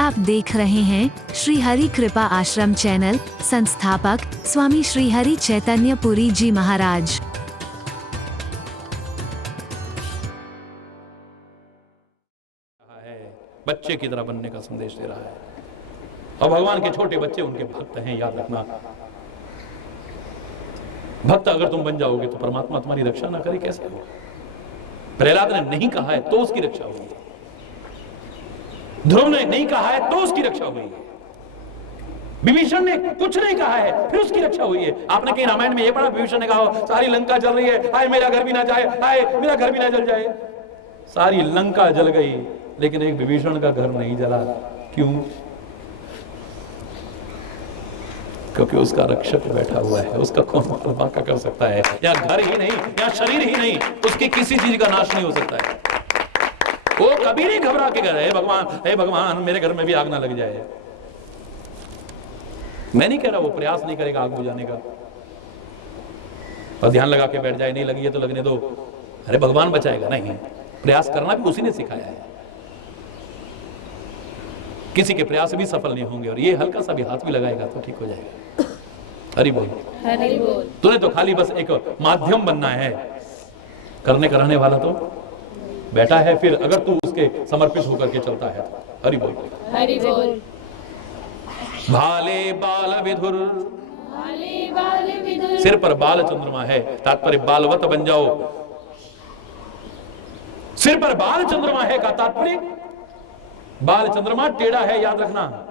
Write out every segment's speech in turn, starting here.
आप देख रहे हैं श्री हरि कृपा आश्रम चैनल। संस्थापक स्वामी श्री हरि चैतन्य पुरी जी महाराज। बच्चे की तरह बनने का संदेश दे रहा है और भगवान के छोटे बच्चे उनके भक्त हैं, याद रखना। भक्त अगर तुम बन जाओगे तो परमात्मा तुम्हारी रक्षा ना करे कैसे हो? प्रहलाद ने नहीं कहा है तो उसकी रक्षा हुई है, ध्रुव ने नहीं कहा है तो उसकी रक्षा हुई है, विभीषण ने कुछ नहीं कहा है फिर उसकी रक्षा हुई है। आपने कहीं रामायण में यह पढ़ा विभीषण ने कहा सारी लंका जल रही है, आए मेरा घर भी ना जाए, आए मेरा घर भी ना जल जाए। सारी लंका जल गई लेकिन एक विभीषण का घर नहीं जला। क्यों? क्योंकि उसका रक्षक बैठा हुआ है। उसका कौन बाका कर सकता है? या घर ही नहीं या शरीर ही नहीं, उसकी किसी चीज का नाश नहीं हो सकता है। वो कभी नहीं घबरा के गए हे भगवान मेरे घर में भी आग ना लग जाए। मैं नहीं कह रहा वो प्रयास नहीं करेगा आग बुझाने का, और ध्यान लगा के बैठ जाए नहीं लगी है तो लगने दो, अरे भगवान बचाएगा। नहीं, प्रयास करना भी उसी ने सिखाया है। किसी के प्रयास भी सफल नहीं होंगे और ये हल्का सा भी हाथ भी लगाएगा तो ठीक हो जाएगा। हरि बोल, हरि बोल। तूने तो खाली बस एक माध्यम बनना है, करने कराने वाला तो बैठा है। फिर अगर तू उसके समर्पित होकर के चलता है। हरि बोल, हरि बोल। भाले बाल विधुर, सिर पर बाल चंद्रमा है, तात्पर्य बालवत बन जाओ। सिर पर बाल चंद्रमा है का तात्पर्य बाल चंद्रमा टेढ़ा है, याद रखना।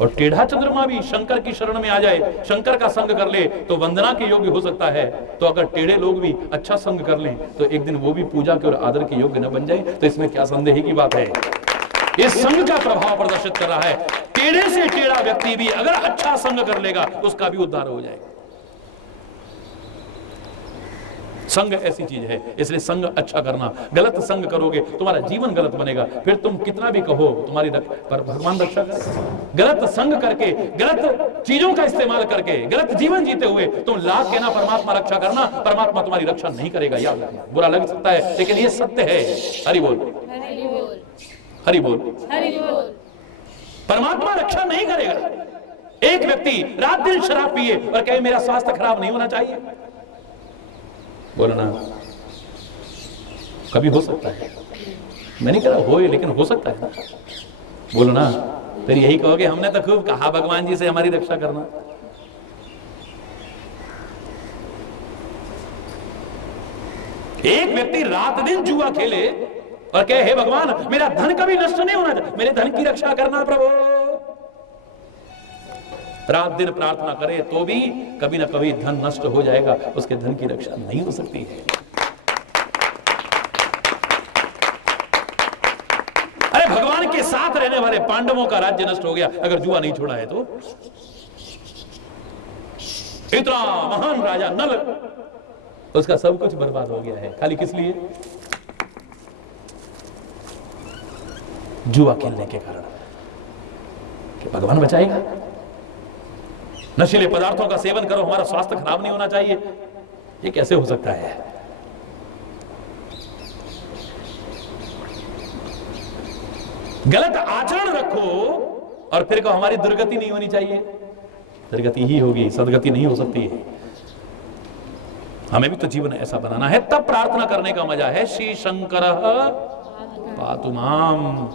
और टेढ़ा चंद्रमा भी शंकर की शरण में आ जाए, शंकर का संग कर ले तो वंदना के योग्य हो सकता है। तो अगर टेढ़े लोग भी अच्छा संग कर लें तो एक दिन वो भी पूजा के और आदर के योग्य न बन जाए तो इसमें क्या संदेह की बात है? इस संग का प्रभाव प्रदर्शित कर रहा है। टेढ़े से टेढ़ा व्यक्ति भी अगर अच्छा संग कर लेगा उसका भी उद्धार हो जाएगा। संग ऐसी चीज है, इसलिए संग अच्छा करना। गलत संग करोगे तुम्हारा जीवन गलत बनेगा, फिर तुम कितना भी कहो तुम्हारी पर भगवान रक्षा करे। गलत संग करके, गलत चीजों का इस्तेमाल करके, गलत जीवन जीते हुए तुम लाख कहना परमात्मा रक्षा करना, परमात्मा तुम्हारी रक्षा नहीं करेगा। याद रखना, बुरा लग सकता है लेकिन ये सत्य है। हरि बोल, हरि बोल, हरि बोल, हरि बोल। परमात्मा रक्षा नहीं करेगा। एक व्यक्ति रात दिन शराब पिए और कहे मेरा स्वास्थ्य खराब नहीं होना चाहिए, बोलो ना, कभी हो सकता है। मैं नहीं कह रहा होए, लेकिन हो सकता है। बोलो ना, फिर यही कहोगे हमने तो खूब कहा भगवान जी से हमारी रक्षा करना। एक व्यक्ति रात दिन जुआ खेले और कहे हे भगवान मेरा धन कभी नष्ट नहीं होना चाहिए, मेरे धन की रक्षा करना प्रभु। रात दिन प्रार्थना करे तो भी कभी ना कभी धन नष्ट हो जाएगा, उसके धन की रक्षा नहीं हो सकती है। अरे भगवान के साथ रहने वाले पांडवों का राज्य नष्ट हो गया अगर जुआ नहीं छोड़ा है तो। इतना महान राजा नल, उसका सब कुछ बर्बाद हो गया है, खाली किस लिए? जुआ खेलने के कारण। कि भगवान बचाएगा? नशीले पदार्थों का सेवन करो हमारा स्वास्थ्य खराब नहीं होना चाहिए, ये कैसे हो सकता है? गलत आचरण रखो और फिर कहो हमारी दुर्गति नहीं होनी चाहिए। दुर्गति ही होगी, सदगति नहीं हो सकती है। हमें भी तो जीवन ऐसा बनाना है, तब प्रार्थना करने का मजा है। श्री शंकर पातु माम,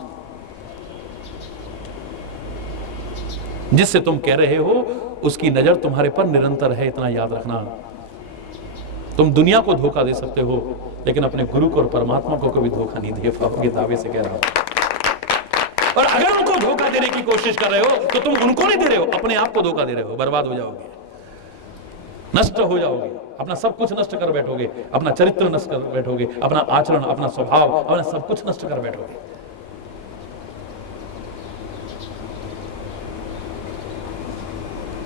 जिससे तुम कह रहे हो उसकी नजर तुम्हारे पर निरंतर है, इतना याद रखना। तुम दुनिया को धोखा दे सकते हो लेकिन अपने गुरु को और परमात्मा को कभी धोखा नहीं दे पाओगे, दावे से कह रहा हूं। और अगर उनको धोखा देने की कोशिश कर रहे हो तो तुम उनको नहीं दे रहे हो, अपने आप को धोखा दे रहे हो। बर्बाद हो जाओगे, नष्ट हो जाओगे, अपना सब कुछ नष्ट कर बैठोगे, अपना चरित्र नष्ट कर बैठोगे, अपना आचरण, अपना स्वभाव, अपना सब कुछ नष्ट कर बैठोगे।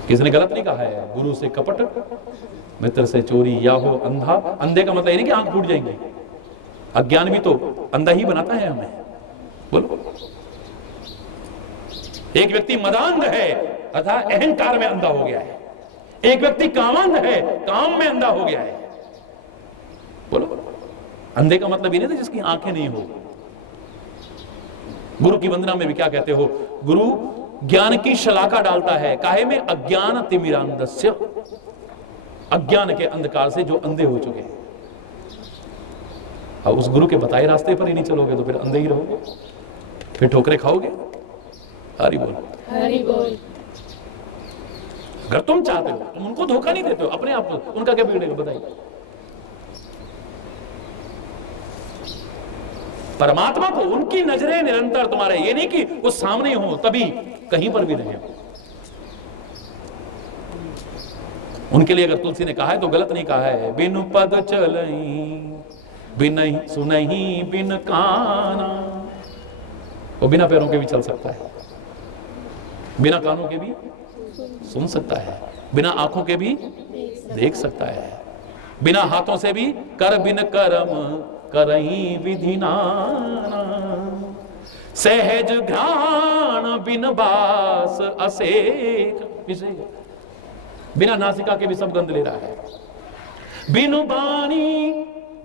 किसने गलत नहीं कहा है? गुरु से कपट, मित्र से चोरी, या हो अंधा। अंधे का मतलब ये नहीं कि आंख फूट जाएंगे, अज्ञान भी तो अंधा ही बनाता है हमें। बोलो, एक व्यक्ति मदांध है अर्थात अहंकार में अंधा हो गया है, एक व्यक्ति कामांध है, काम में अंधा हो गया है। बोलो, अंधे का मतलब ये नहीं था जिसकी आंखें नहीं हो, गुरु की वंदना में भी क्या कहते हो? गुरु ज्ञान की शलाका डालता है, काहे में? अज्ञान तिमिरांधस्य, अज्ञान के अंधकार से जो अंधे हो चुके हैं। अब उस गुरु के बताए रास्ते पर ही नहीं चलोगे तो फिर अंधे ही रहोगे, फिर ठोकरे खाओगे। हरि बोल, हरि बोल। अगर तुम चाहते हो, तुम उनको धोखा नहीं देते हो, अपने आप को, उनका क्या बिगड़ेगा बताइए? परमात्मा को उनकी नजरें निरंतर तुम्हारे, ये नहीं कि वो सामने हो तभी, कहीं पर भी रहे। उनके लिए अगर तुलसी ने कहा है तो गलत नहीं कहा है। बिनु पद चलई बिन सुनही बिन काना, वो बिना पैरों के भी चल सकता है, बिना कानों के भी सुन सकता है, बिना आंखों के भी देख सकता है, बिना हाथों से भी कर बिन कर्म करही विधि नाना, सहज घ्राण बिन बास असेक विषय, बिना नासिका के भी सब गंध ले रहा है। बिनु बाणी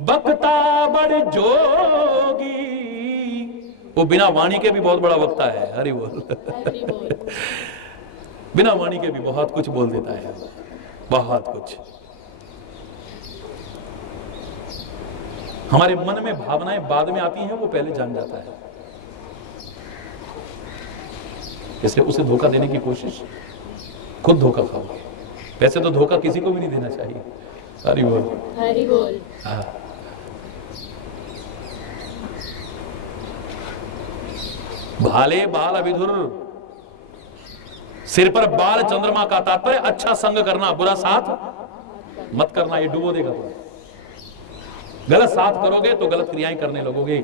बक्ता बड़ जोगी, वो बिना वाणी के भी बहुत बड़ा वक्ता है। हरि बोल, हरि बोल। बिना वाणी के भी बहुत कुछ बोल देता है, बहुत कुछ। हमारे मन में भावनाएं बाद में आती हैं, वो पहले जान जाता है, इसलिए उसे धोखा देने की कोशिश, खुद धोखा खाओ। वैसे तो धोखा किसी को भी नहीं देना चाहिए। हरि बोल, हरि बोल। हाँ। भाले बाल विधुर, सिर पर बाल चंद्रमा का तात्पर्य अच्छा संग करना, बुरा साथ मत करना, ये डुबो देगा तुम्हें। गलत साथ करोगे तो गलत क्रियाएं करने लगोगे,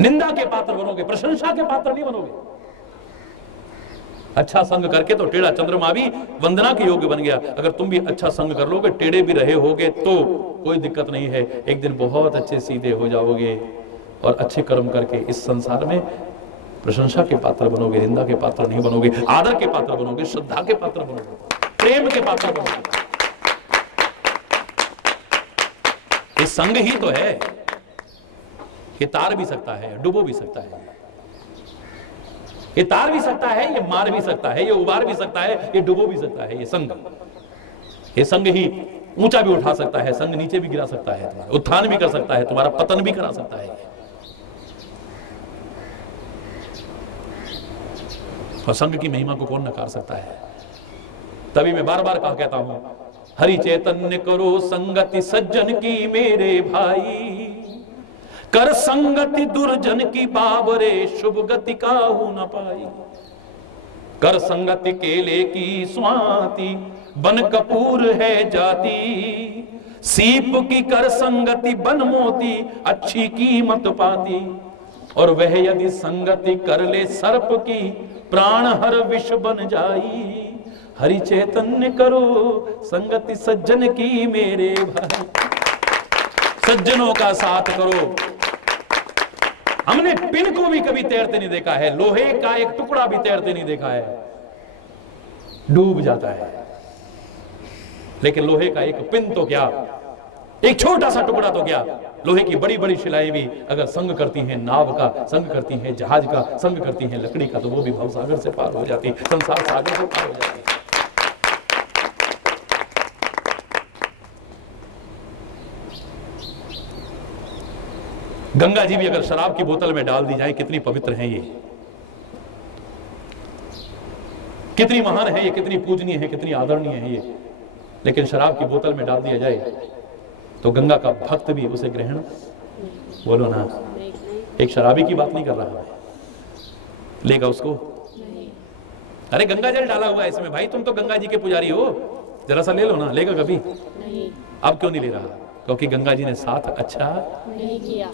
निंदा के पात्र बनोगे, प्रशंसा के पात्र नहीं बनोगे। अच्छा संग करके तो टेढ़ा चंद्रमा भी वंदना के योग्य बन गया। अगर तुम भी अच्छा संग कर लोगे, टेढ़े भी रहे होगे तो कोई दिक्कत नहीं है, एक दिन बहुत अच्छे सीधे हो जाओगे और अच्छे कर्म करके इस संसार में प्रशंसा के पात्र बनोगे, निंदा के पात्र नहीं बनोगे, आदर के पात्र बनोगे, श्रद्धा के पात्र बनोगे, प्रेम के पात्र बनोगे। ये संग ही तो है, ये तार भी सकता है, डुबो भी सकता है, ये तार भी सकता है, ये मार भी सकता है, ये उबार भी सकता है, ये डुबो भी सकता है। ये संग ही ऊंचा भी उठा सकता है, संग नीचे भी गिरा सकता है, तुम्हारा उत्थान भी कर सकता है, तुम्हारा पतन भी करा सकता है। और संग की महिमा को कौन नकार सकता है? तभी मैं बार बार कहा कहता हूं, हरि चैतन्य करो संगति सज्जन की मेरे भाई, कर संगति दुर्जन की बाबरे शुभ गति काहू न पाई। कर संगति केले की स्वाति बन कपूर है जाती, सीप की कर संगति बन मोती अच्छी कीमत पाती। और वह यदि संगति कर ले सर्प की प्राण हर विष बन जाई। हरि चैतन्य करो संगति सज्जन की मेरे भाई, सज्जनों का साथ करो। हमने पिन को भी कभी तैरते नहीं देखा है, लोहे का एक टुकड़ा भी तैरते नहीं देखा है, डूब जाता है। लेकिन लोहे का एक पिन तो क्या, एक छोटा सा टुकड़ा तो क्या, लोहे की बड़ी बड़ी शिलाएं भी अगर संग करती हैं नाव का, संग करती हैं जहाज का, संग करती हैं लकड़ी का, तो वो भी भवसागर से पार हो जाती, संसार सागर से पार हो जाती। गंगा जी भी अगर शराब की बोतल में डाल दी जाए, कितनी पवित्र है ये, कितनी महान है ये, कितनी पूजनीय है, कितनी आदरणीय है ये। लेकिन शराब की बोतल में डाल दिया जाए तो गंगा का भक्त भी उसे ग्रहण, बोलो ना, एक शराबी की बात नहीं कर रहा है, लेगा उसको? अरे गंगा जल डाला हुआ है इसमें, भाई तुम तो गंगा जी के पुजारी हो, जरा सा ले लो ना, लेगा कभी? नहीं। अब क्यों नहीं ले रहा? क्योंकि गंगा जी ने साथ अच्छा नहीं किया।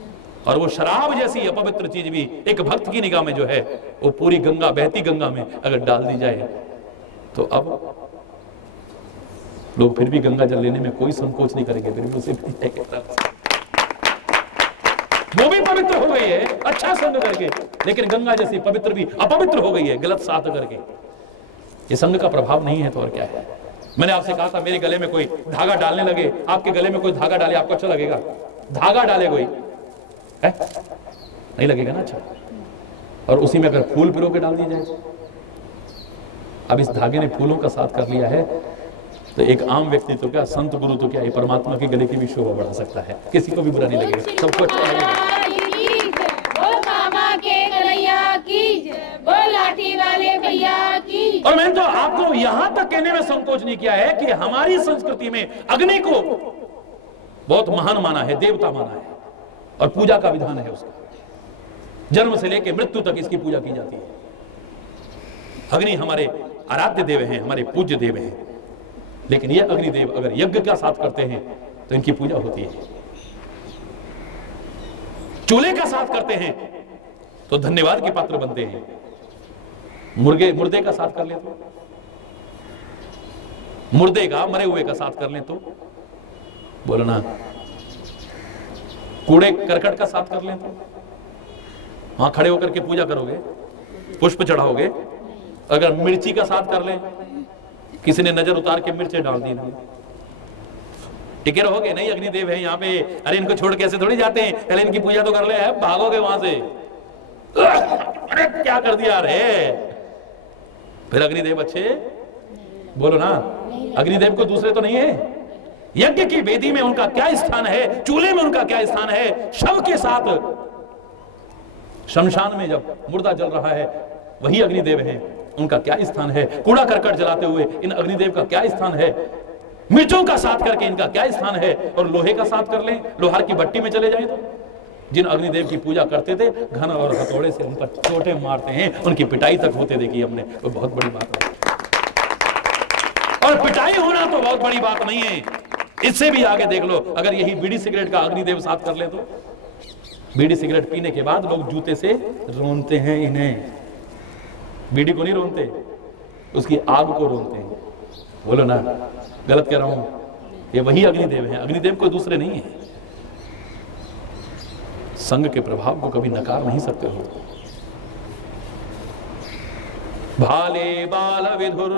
और वो शराब जैसी अपवित्र चीज भी एक भक्त की निगाह में जो है, वो पूरी गंगा, बहती गंगा में अगर डाल दी जाए तो अब लोग फिर भी गंगा जल लेने में कोई संकोच नहीं करेंगे, फिर भी उसे वो भी पवित्र हो गई है अच्छा संग करके, लेकिन गंगा जैसी पवित्र भी अपवित्र हो गई है गलत साथ करके। ये संग का प्रभाव नहीं है तो और क्या है? मैंने आपसे कहा था, मेरे गले में कोई धागा डालने लगे, आपके गले में कोई धागा डाले, आपको अच्छा लगेगा? धागा डाले कोई है? नहीं लगेगा ना अच्छा। और उसी में अगर फूल पिरो के डाल दिए जाए, अब इस धागे ने फूलों का साथ कर लिया है, तो एक आम व्यक्ति तो क्या, संत गुरु तो क्या, ये परमात्मा के गले की भी शोभा बढ़ा सकता है। किसी को भी बुरा नहीं लगेगा, सबको अच्छा लगेगा। और मैंने तो आपको यहां तक कहने में संकोच नहीं किया है कि हमारी संस्कृति में अग्नि को बहुत महान माना है, देवता माना है, और पूजा का विधान है उसका। जन्म से लेकर मृत्यु तक इसकी पूजा की जाती है। अग्नि हमारे आराध्य देव हैं, हमारे पूज्य देव हैं, लेकिन ये अग्निदेव अगर यज्ञ का साथ करते हैं तो इनकी पूजा होती है। चूल्हे का साथ करते हैं तो धन्यवाद के पात्र बनते हैं। मुर्दे का साथ कर ले तो, मुर्दे का, मरे हुए का साथ कर ले तो, बोलो ना, कूड़े करकट का साथ कर ले तो, वहां खड़े होकर के पूजा करोगे, पुष्प चढ़ाओगे। अगर मिर्ची का साथ कर ले, किसी ने नजर उतार के मिर्चे डाल दी, टिके रहोगे नहीं, अग्निदेव है यहाँ पे, अरे इनको छोड़ कैसे थोड़ी जाते हैं, पहले इनकी पूजा तो कर ले, भागोगे वहां से, अरे क्या कर दिया रे, फिर अग्निदेव अच्छे, बोलो ना, अग्निदेव को दूसरे तो नहीं है। यज्ञ की वेदी में उनका क्या स्थान है, चूल्हे में उनका क्या स्थान है, शव के साथ शमशान में जब मुर्दा जल रहा है वही अग्निदेव हैं, उनका क्या स्थान है। कूड़ा करकट जलाते हुए इन अग्निदेव का क्या स्थान है। मिर्चों का साथ करके इनका क्या स्थान है। और लोहे का साथ कर लें, लोहार की भट्टी में चले जाएं तो जिन अग्निदेव की पूजा करते थे, घन और हथौड़े से उन पर चोटे मारते हैं, उनकी पिटाई तक होते देखी हमने, तो बहुत बड़ी बात है। और पिटाई होना तो बहुत बड़ी बात नहीं है, इससे भी आगे देख लो, अगर यही बीड़ी सिगरेट का अग्निदेव साथ कर ले तो, बीड़ी सिगरेट पीने के बाद लोग जूते से रोनते हैं इन्हें, बीड़ी को नहीं रोनते, उसकी आग को रोनते हैं। बोलो ना, गलत कह रहा हूं? ये वही अग्निदेव हैं, अग्निदेव कोई दूसरे नहीं है। संग के प्रभाव को कभी नकार नहीं सकते हो। भाले बाल विधुर,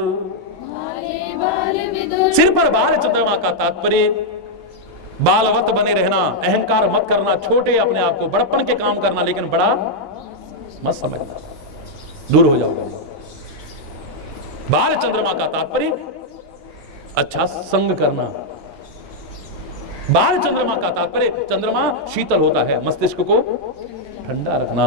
सिर पर बाल चंद्रमा का तात्पर्य बालवत बने रहना, अहंकार मत करना, छोटे अपने आप को, बड़प्पन के काम करना, लेकिन बड़ा मत समझना, दूर हो जाओगे। बाल चंद्रमा का तात्पर्य अच्छा संग करना। बाल चंद्रमा का तात्पर्य, चंद्रमा शीतल होता है, मस्तिष्क को ठंडा रखना।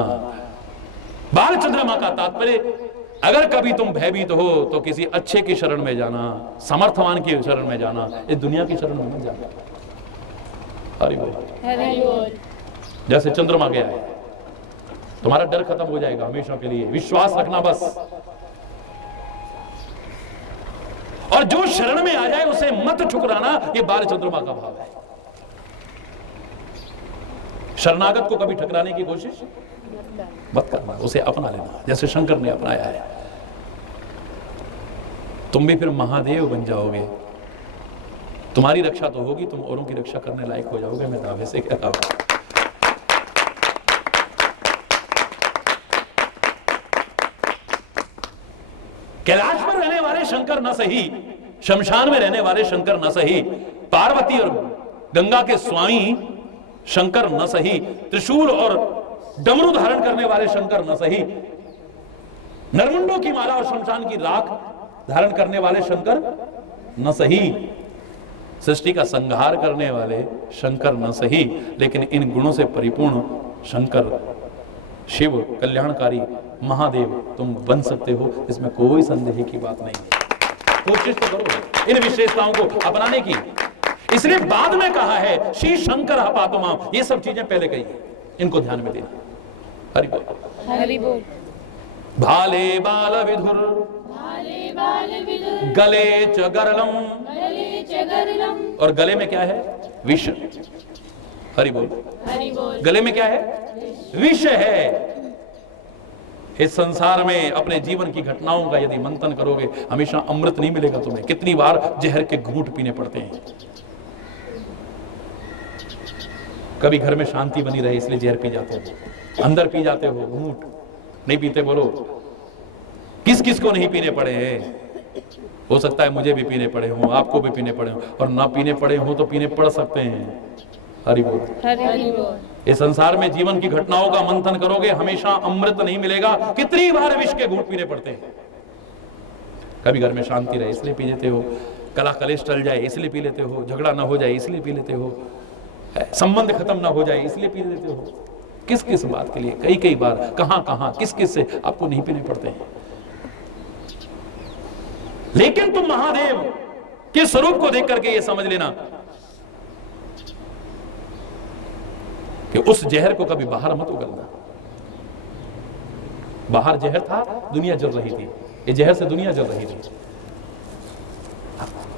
बाल चंद्रमा का तात्पर्य, अगर कभी तुम भयभीत हो तो किसी अच्छे की शरण में जाना, समर्थवान की शरण में जाना, इस दुनिया की शरण में मत जाना। हरि बोल, हरि बोल। जैसे चंद्रमा गया है, तुम्हारा डर खत्म हो जाएगा हमेशा के लिए, विश्वास रखना बस। और जो शरण में आ जाए उसे मत ठुकराना, ये बाल चंद्रमा का भाव है। शरणागत को कभी ठुकराने की कोशिश मत करना, उसे अपना लेना, जैसे शंकर ने अपनाया है। तुम भी फिर महादेव बन जाओगे, तुम्हारी रक्षा तो होगी, तुम औरों की रक्षा करने लायक हो जाओगे, मैं दावे से कहता हूं। कैलाश पर रहने वाले शंकर न सही, शमशान में रहने वाले शंकर न सही, पार्वती और गंगा के स्वामी शंकर न सही, त्रिशूल और डमरू धारण करने वाले शंकर न सही, नरमुंडों की माला और शमशान की राख धारण करने वाले शंकर न सही, सृष्टि का संहार करने वाले शंकर न सही, लेकिन इन गुणों से परिपूर्ण शंकर, शिव, कल्याणकारी महादेव तुम बन सकते हो, इसमें कोई संदेह की बात नहीं है। कोशिश तो करो इन विशेषताओं को अपनाने की। इसलिए बाद में कहा है श्री शंकर पातुमाम, ये सब चीजें पहले कही, इनको ध्यान में देना। हरि बोल, हरि बोल। भाले बाल विधुर, भाले बाल विधुर, गले च गरलम, गले च गरलम, और गले में क्या है? विष। हरि बोल, हरि बोल। गले में क्या है? विष है। इस संसार में अपने जीवन की घटनाओं का यदि मंथन करोगे, हमेशा अमृत नहीं मिलेगा तुम्हें। कितनी बार जहर के घूंट पीने पड़ते हैं। कभी घर में शांति बनी रहे इसलिए जहर पी जाते हो, अंदर पी जाते हो घूंट, नहीं पीते बोलो। किस किस को नहीं पीने पड़े हैं? हो सकता है मुझे भी पीने पड़े हों, आपको भी पीने पड़े हों, और ना पीने पड़े हों तो पीने पड़ सकते हैं। हरि बोल। हरि बोल। इस संसार में जीवन की घटनाओं का मंथन करोगे, हमेशा अमृत नहीं मिलेगा। कितनी बार विष के घूंट पीने पड़ते हैं। कभी घर में शांति रहे इसलिए पी लेते हो, कला कलेश टल जाए इसलिए पी लेते हो, झगड़ा ना हो जाए इसलिए पी लेते हो, संबंध खत्म ना हो जाए इसलिए पी लेते हो। किस किस बात के लिए, कई कई बार, कहां कहां, किस किस से आपको नहीं पीने पड़ते हैं। लेकिन तुम महादेव के स्वरूप को देख करके ये समझ लेना कि उस जहर को कभी बाहर मत उगलना। बाहर जहर था, दुनिया जल रही थी, ये जहर से दुनिया जल रही थी।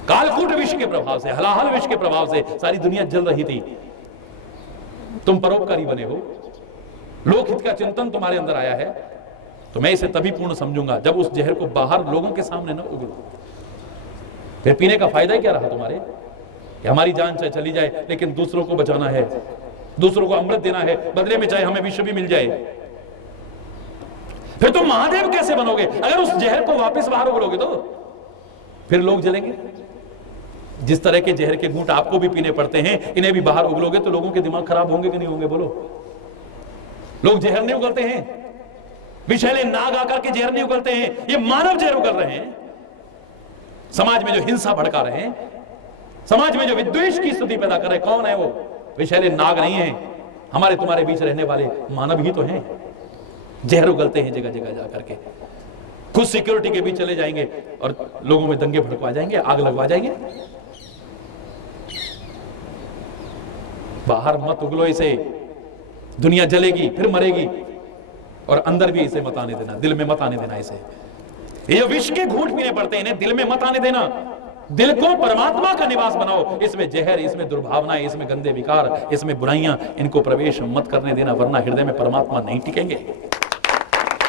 कालकूट विष के प्रभाव से, हलाहल विष के प्रभाव से सारी दुनिया जल रही थी। तुम परोपकारी बने हो, लोकहित का चिंतन तुम्हारे अंदर आया है, तो मैं इसे तभी पूर्ण समझूंगा जब उस जहर को बाहर लोगों के सामने न उगलो। फिर पीने का फायदा ही क्या रहा तुम्हारे कि हमारी जान चाहे चली जाए लेकिन दूसरों को बचाना है, दूसरों को अमृत देना है, बदले में चाहे हमें विष भी मिल जाए। फिर तुम महादेव कैसे बनोगे अगर उस जहर को वापस बाहर उगलोगे? तो फिर लोग जलेंगे। जिस तरह के जहर के घूंट आपको भी पीने पड़ते हैं, इन्हें भी बाहर उगलोगे तो लोगों के दिमाग खराब होंगे कि नहीं होंगे? बोलो। लोग जहर नहीं उगलते हैं, विषैले नाग आकर के जहर नहीं उगलते हैं, ये मानव जहर उगल रहे हैं। समाज में जो हिंसा भड़का रहे हैं, समाज में जो विद्वेष की स्थिति पैदा कर रहे हैं, कौन है वो? विषैले नाग नहीं है, हमारे तुम्हारे बीच रहने वाले मानव ही तो हैं। जहर उगलते हैं जगह जगह जाकर के, खुद सिक्योरिटी के बीच चले जाएंगे और लोगों में दंगे भड़कवा जाएंगे, आग लगवा जाएंगे। बाहर मत उगलो इसे, दुनिया जलेगी फिर मरेगी। और अंदर भी इसे मत आने देना, दिल में मत आने देना इसे। ये विष के घूंट पीने पड़ते हैं, इन्हें दिल में मत आने देना। दिल को परमात्मा का निवास बनाओ। इसमें जहर, इसमें दुर्भावना, इसमें गंदे विकार, इसमें बुराइयां, इनको प्रवेश मत करने देना, वरना हृदय में परमात्मा नहीं टिकेंगे।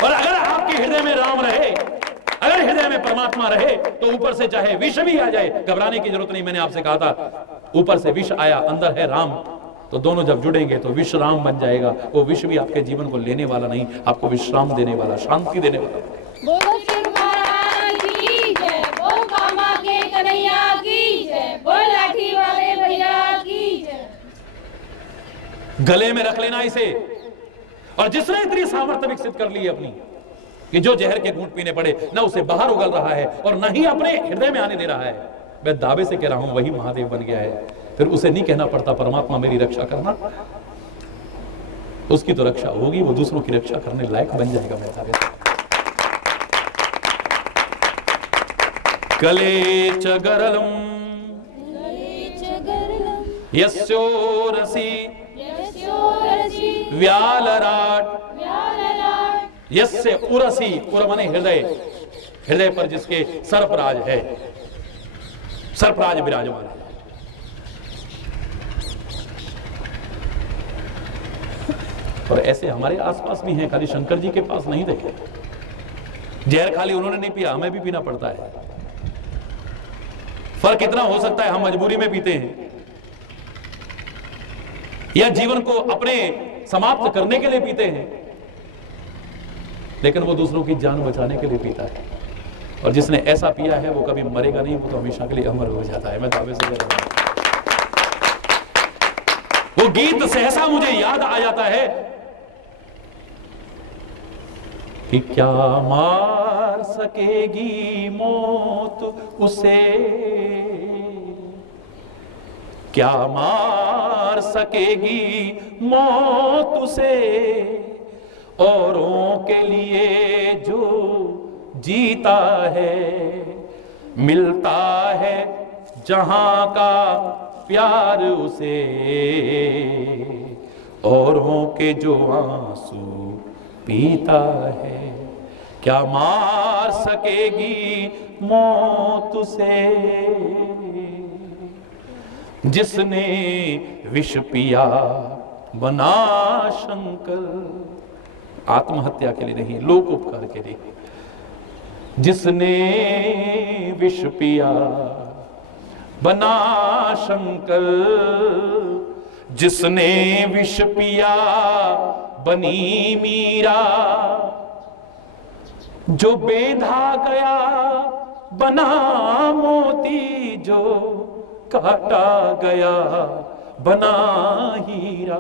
और अगर आपके हृदय में राम रहे, अगर हृदय में परमात्मा रहे, तो ऊपर से चाहे विष भी आ जाए, घबराने की जरूरत नहीं। मैंने आपसे कहा था, ऊपर से विष आया, अंदर है राम, तो दोनों जब जुड़ेंगे तो विश्राम बन जाएगा। वो विष भी आपके जीवन को लेने वाला नहीं, आपको विश्राम देने वाला, शांति देने वाला। बोलो शिव महाराज की जय, बोलो कामा के कन्हैया की जय, बोलो लाठी वाले भैया की जय। गले में रख लेना इसे। और जिसने इतनी सामर्थ्य विकसित कर ली है अपनी कि जो जहर के घूंट पीने पड़े, न उसे बाहर उगल रहा है और न ही अपने हृदय में आने दे रहा है, मैं दावे से कह रहा हूं वही महादेव बन गया है। फिर उसे नहीं कहना पड़ता परमात्मा मेरी रक्षा करना, उसकी तो रक्षा होगी, वो दूसरों की रक्षा करने लायक बन जाएगा। मैं दावे से कले च गरलम यस्योरसी व्यालराट यस्य उरसी, उर माने हृदय, हृदय पर जिसके सर्पराज है, सर्पराज विराजमान है। और ऐसे हमारे आसपास भी हैं, खाली शंकर जी के पास नहीं देखे। जहर खाली उन्होंने नहीं पिया, हमें भी पीना पड़ता है। फर्क इतना हो सकता है, हम मजबूरी में पीते हैं या जीवन को अपने समाप्त करने के लिए पीते हैं, लेकिन वो दूसरों की जान बचाने के लिए पीता है। और जिसने ऐसा पिया है वो कभी मरेगा नहीं, वो तो हमेशा के लिए अमर हो जाता है। मैं दावे से कह रहा हूं। वो गीत सहसा मुझे याद आ जाता है कि क्या मार सकेगी मौत उसे, क्या मार सकेगी मौत उसे, औरों के लिए जो जीता है, मिलता है जहां का प्यार उसे, औरों के जो आंसू पीता है, क्या मार सकेगी मौत उसे। जिसने विष पिया बना शंकर, आत्महत्या के लिए नहीं, लोक उपकार के लिए। जिसने विष पिया बना शंकर, जिसने विष पिया बनी मीरा, जो बेधा गया बना मोती, जो काटा गया बना हीरा,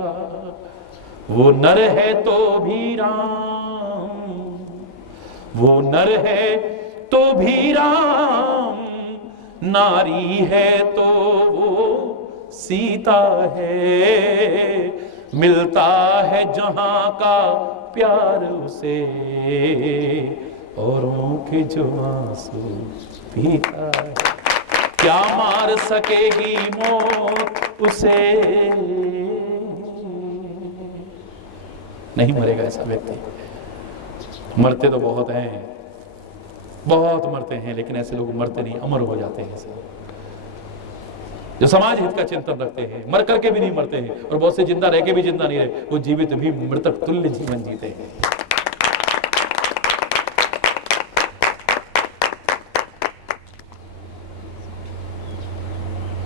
वो नर है तो भी राम, वो नर है तो भी राम, नारी है तो वो सीता है, मिलता है जहां का प्यार उसे, औरों के जो आंसू पीता है, क्या मार सकेगी मौत उसे। नहीं मरेगा ऐसा व्यक्ति। मरते तो बहुत हैं, बहुत मरते हैं, लेकिन ऐसे लोग मरते नहीं, अमर हो जाते हैं ऐसे जो समाज हित का चिंतन रखते हैं, मर करके भी नहीं मरते हैं, और बहुत से जिंदा रह के भी जिंदा नहीं रहे, वो जीवित भी मृतक तुल्य जीवन जीते हैं।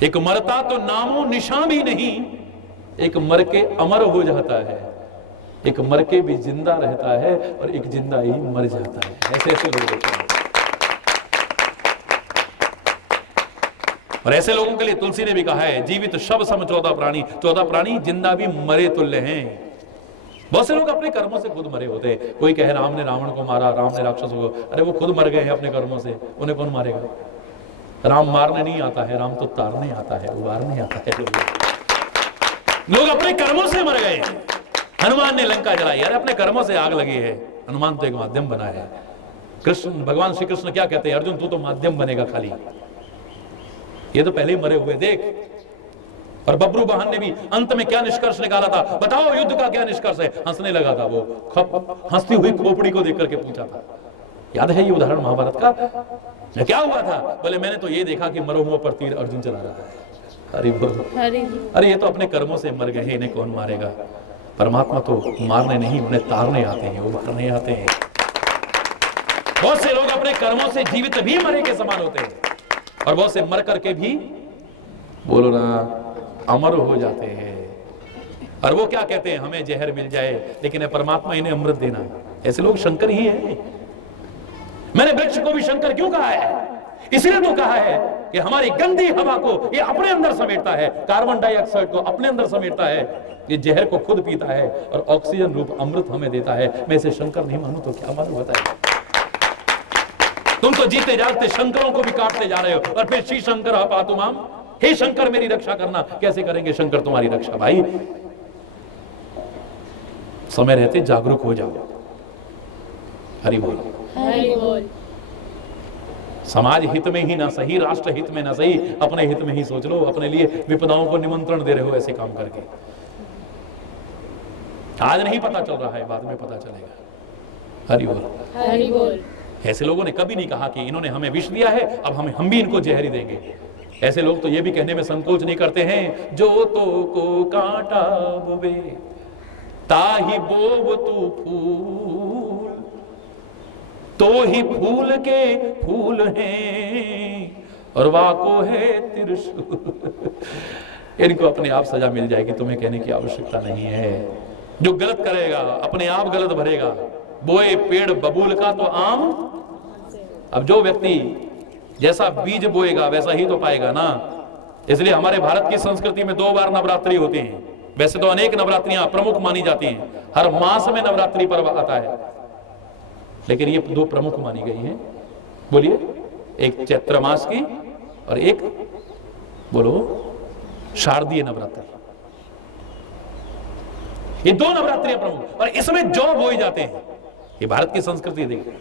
एक मरता तो नामो निशान भी नहीं, एक मर के अमर हो जाता है, एक मर के भी जिंदा रहता है, और एक जिंदा ही मर जाता है। ऐसे ऐसे लोग होते हैं। और ऐसे लोगों के लिए तुलसी ने भी कहा है, जीवित शव सम 14 प्राणी, 14 प्राणी जिंदा भी मरे तुल्य हैं। बहुत से लोग अपने कर्मों से खुद मरे होते हैं। कोई कहे राम ने रावण को मारा, राम ने राक्षसों को, अरे वो खुद मर गए हैं अपने कर्मों से, उन्हें कौन मारेगा। राम मारने नहीं आता है, राम तो तारने आता है, उबारने आता है। लोग अपने कर्मों से मर गए। हनुमान ने लंका जलाई, अरे अपने कर्मों से आग लगी है, हनुमान तो एक माध्यम बना है। कृष्ण, भगवान श्री कृष्ण क्या कहते हैं, अर्जुन तू तो माध्यम बनेगा खाली, ये तो पहले ही मरे हुए देख। और बब्रू बहन ने भी अंत में क्या निष्कर्ष निकाला था, बताओ युद्ध का क्या निष्कर्ष है, हंसने लगा था वो, हंसती हुई खोपड़ी को देख करके पूछा था। याद है ये उदाहरण महाभारत का। क्या हुआ था, बोले मैंने तो ये देखा कि मरो हुआ पर तीर अर्जुन चला रहा है। अरे अरे ये तो अपने कर्मों से मर गए, इन्हें कौन मारेगा। परमात्मा तो मारने नहीं, उन्हें तारने आते हैं, उबारने आते हैं। बहुत से लोग अपने कर्मों से जीवित भी मरे के समान होते हैं, और बहुत से मर करके भी बोलो ना अमर हो जाते हैं। और वो क्या कहते हैं, हमें जहर मिल जाए लेकिन परमात्मा इन्हें अमृत देना है। ऐसे लोग शंकर ही है। मैंने वृक्ष को भी शंकर क्यों कहा है, इसलिए तो कहा है कि हमारी गंदी हवा को ये अपने अंदर समेटता है, कार्बन डाइऑक्साइड को अपने अंदर समेटता है, ये जहर को खुद पीता है और ऑक्सीजन रूप अमृत हमें देता है। मैं इसे शंकर नहीं मानूं तो क्या मानूं बताइए। तुम तो जीते जागते शंकरों को भी काटते जा रहे हो, और फिर श्री शंकर पातुमाम, हे शंकर मेरी रक्षा करना। कैसे करेंगे शंकर तुम्हारी रक्षा भाई। समय रहते जागरूक हो जाओ। हरि बोल, हरि बोल। समाज हित में ही ना सही, राष्ट्र हित में ना सही, अपने हित में ही सोच लो। अपने लिए विपदाओं को निमंत्रण दे रहे हो ऐसे काम करके। आज नहीं पता चल रहा है, बाद में पता चलेगा। हरि बोल, हरि बोल। ऐसे लोगों ने कभी नहीं कहा कि इन्होंने हमें विष दिया है, अब हम भी इनको जहर ही देंगे। ऐसे लोग तो ये भी कहने में संकोच नहीं करते हैं, जो तो को कांटा बोवे ताही बोव तू फूल, तो ही फूल के फूल हैं और वाको है त्रिशूल। इनको अपने आप सजा मिल जाएगी, तुम्हें कहने की आवश्यकता नहीं है। जो गलत करेगा अपने आप गलत भरेगा। बोए पेड़ बबूल का तो आम, अब जो व्यक्ति जैसा बीज बोएगा वैसा ही तो पाएगा ना। इसलिए हमारे भारत की संस्कृति में 2 बार नवरात्रि होती है। वैसे तो अनेक नवरात्रियां प्रमुख मानी जाती हैं, हर मास में नवरात्रि पर्व आता है, लेकिन ये 2 प्रमुख मानी गई हैं। बोलिए, एक चैत्र मास की और एक बोलो शारदीय नवरात्रि। ये 2 नवरात्रियां प्रमुख, और इसमें जौ बोए जाते हैं। ये भारत की संस्कृति देखिए।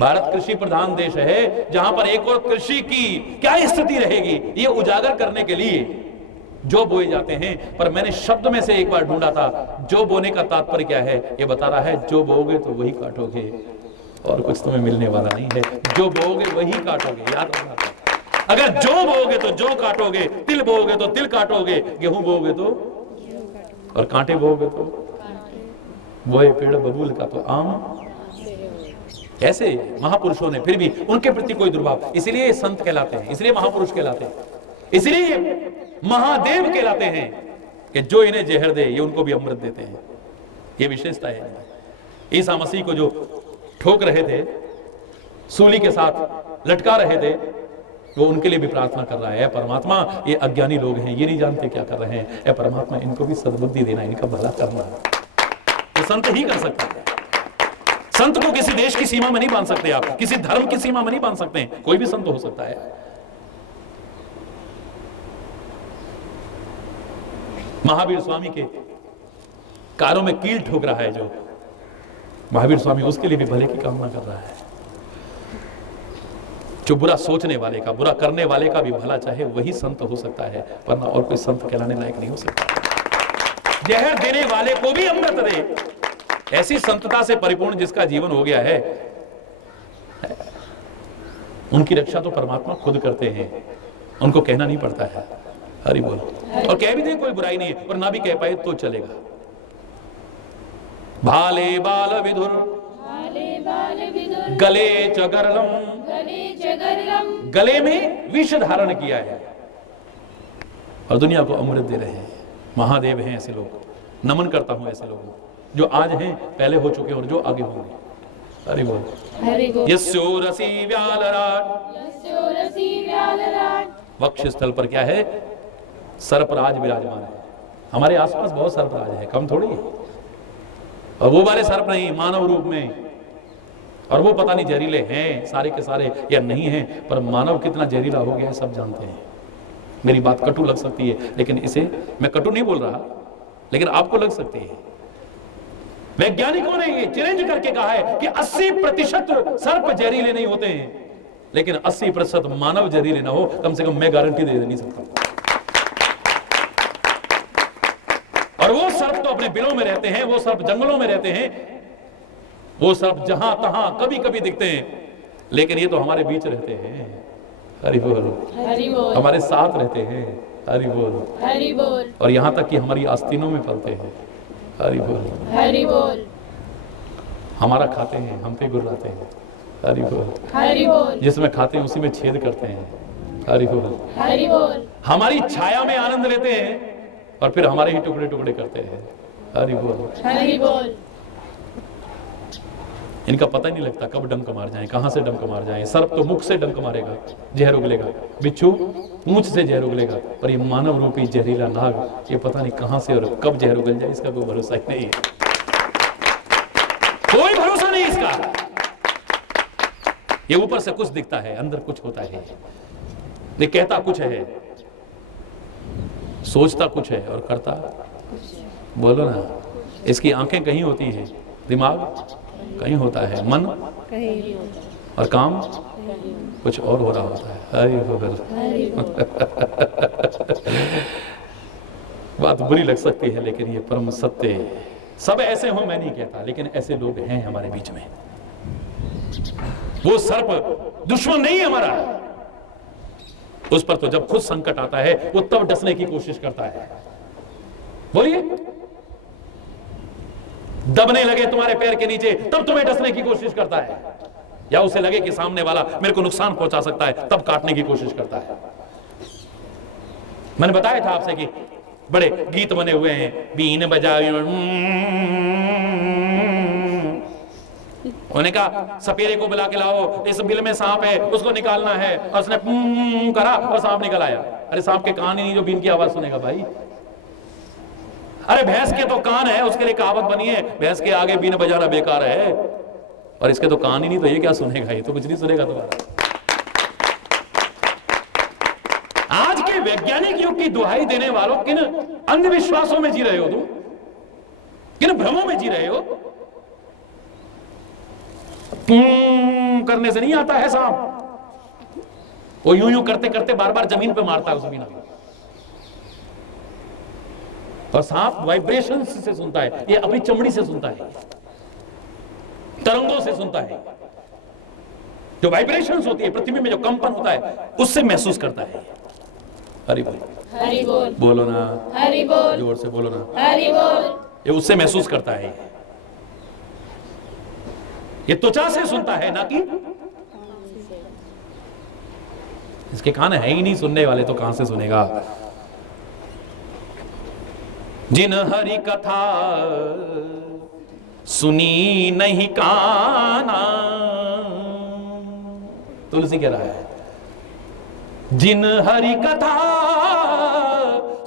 भारत कृषि प्रधान देश है, जहां पर एक और कृषि की क्या स्थिति रहेगी ये उजागर करने के लिए जो बोए जाते हैं। पर मैंने शब्द में से एक बार ढूंढा था, जो बोने का तात्पर्य क्या है, ये बता रहा है जो बोओगे तो वही काटोगे, और कुछ तुम्हें मिलने वाला नहीं है। जो बोओगे वही काटोगे, याद रखना। अगर जो बोओगे तो जो काटोगे, तिल बोओगे तो तिल काटोगे, गेहूं बोओगे तो, और कांटे बोओगे तो बोए पेड़ बबूल का तो आम। ऐसे महापुरुषों ने फिर भी उनके प्रति कोई दुर्भाव, इसलिए संत कहलाते हैं, इसलिए महापुरुष कहलाते हैं, इसलिए महादेव कहलाते हैं कि जो इन्हें जहर दे ये उनको भी अमृत देते हैं। ये विशेषता है। ईसा मसीह को जो ठोक रहे थे, सूली के साथ लटका रहे थे, वो उनके लिए भी प्रार्थना कर रहा है, परमात्मा ये अज्ञानी लोग हैं, ये नहीं जानते क्या कर रहे हैं, परमात्मा इनको भी सद्बुद्धि देना, इनका भला करना। ये संत ही कर सकते हैं। संत को किसी देश की सीमा में नहीं बांध सकते आप, किसी धर्म की सीमा में नहीं बांध सकते हैं, कोई भी संत हो सकता है। महावीर स्वामी के कारों में कील ठोक रहा है जो महावीर स्वामी, उसके लिए भी भले की कामना कर रहा है। जो बुरा सोचने वाले का, बुरा करने वाले का भी भला चाहे, वही संत हो सकता है, वरना और कोई संत कहलाने लायक नहीं हो सकता। जहर देने वाले को भी अमृत दे, ऐसी संतता से परिपूर्ण जिसका जीवन हो गया है, उनकी रक्षा तो परमात्मा खुद करते हैं, उनको कहना नहीं पड़ता है। हरि बोल। और कह भी दे कोई बुराई नहीं है, और ना भी कह पाए तो चलेगा। भाले बाल विधुर गले चगरलम, गले में विष धारण किया है और दुनिया को अमृत दे रहे हैं। महादेव हैं ऐसे लोग, नमन करता हूं ऐसे लोगों जो आज हैं, पहले हो चुके और जो आगे होंगे। हरि बोल। यस्यो रसी व्यालराट, वक्षस्थल पर क्या है? सर्पराज विराजमान है। हमारे आसपास बहुत सर्पराज है, कम थोड़ी है। और वो वाले सर्प नहीं, मानव रूप में, और वो पता नहीं जहरीले हैं सारे के सारे या नहीं हैं, पर मानव कितना जहरीला हो गया है सब जानते हैं। मेरी बात कटु लग सकती है, लेकिन इसे मैं कटु नहीं बोल रहा, लेकिन आपको लग सकती है। वैज्ञानिकों ने ये चैलेंज करके कहा है कि 80% सर्प जहरीले नहीं होते हैं, लेकिन 80% मानव जहरीले ना हो, कम से कम मैं गारंटी दे नहीं सकता। और वो सर्प तो अपने बिलों में रहते हैं, वो सर्प जंगलों में रहते हैं, वो सर्प जहां तहां कभी कभी दिखते हैं, लेकिन ये तो हमारे बीच रहते हैं। हरि बोल। हमारे साथ रहते हैं। हरि बोल। और यहां तक कि हमारी आस्तीनों में पलते हैं। हरि बोल। हमारा खाते हैं, हम पे गुर्राते हैं। हरि बोल। जिसमें खाते हैं उसी में छेद करते हैं। हरि बोल। हमारी छाया में आनंद लेते हैं और फिर हमारे ही टुकड़े टुकड़े करते हैं। हरि बोल। इनका पता ही नहीं लगता कब डंक मार जाए, कहां से डंक मार जाए। सर्प तो मुख से डंक मारेगा, जहर उगलेगा, बिच्छू पूंछ से जहर उगलेगा, पर ये मानव रूपी जहरीला नाग ये पता नहीं कहां से और कब जहर उगल जाए, इसका कोई भरोसा ही नहीं है। कोई भरोसा नहीं इसका। ये ऊपर से कुछ दिखता है, अंदर कुछ होता है। ये कहता कुछ है, सोचता कुछ है और करता, बोलो ना, इसकी आंखें कहीं होती हैं, दिमाग कहीं होता है, मन और काम कुछ और हो रहा होता है। बात बुरी लग सकती है, लेकिन ये परम सत्य है। सब ऐसे हो मैं नहीं कहता, लेकिन ऐसे लोग हैं हमारे बीच में। वो सर्प दुश्मन नहीं है हमारा, उस पर तो जब खुद संकट आता है वो तब डसने की कोशिश करता है। बोलिए, दबने लगे तुम्हारे पैर के नीचे तब तुम्हें डसने की कोशिश करता है, या उसे लगे कि सामने वाला मेरे को नुकसान पहुंचा सकता है तब काटने की कोशिश करता है। मैंने बताया था आपसे कि बड़े गीत बने हुए हैं, बीन बजाओ, उन्होंने कहा सपेरे को बुला के लाओ, इस बिल में सांप है उसको निकालना है, और उसने करा और सांप निकल आया। अरे सांप के कान ही नहीं जो बीन की आवाज सुनेगा भाई। अरे भैंस के तो कान है, उसके लिए कहावत बनी है, भैंस के आगे बीन बजाना बेकार है, और इसके तो कान ही नहीं, तो ये क्या सुनेगा, ये तो कुछ नहीं सुनेगा तुम्हारा। आज के वैज्ञानिक युग की दुहाई देने वालों, किन अंधविश्वासों में जी रहे हो तुम, किन भ्रमों में जी रहे हो। करने से नहीं आता है सांप, वो यूं यूं करते करते बार बार जमीन पे मारता है उस बीना को। और सांप वाइब्रेशन से सुनता है, ये अपनी चमड़ी से सुनता है, तरंगों से सुनता है। जो वाइब्रेशंस होती है पृथ्वी में, जो कंपन होता है, उससे महसूस करता है। हरि बोल। हरि बोल। बोलो ना, हरि बोल। जोर से बोलो ना, हरि बोल। ये उससे महसूस करता है। ये त्वचा से सुनता है, ना कि इसके कान है ही नहीं सुनने वाले, तो कहां से सुनेगा। जिन हरि कथा सुनी नहीं काना, तुलसी कह रहा है, जिन हरि कथा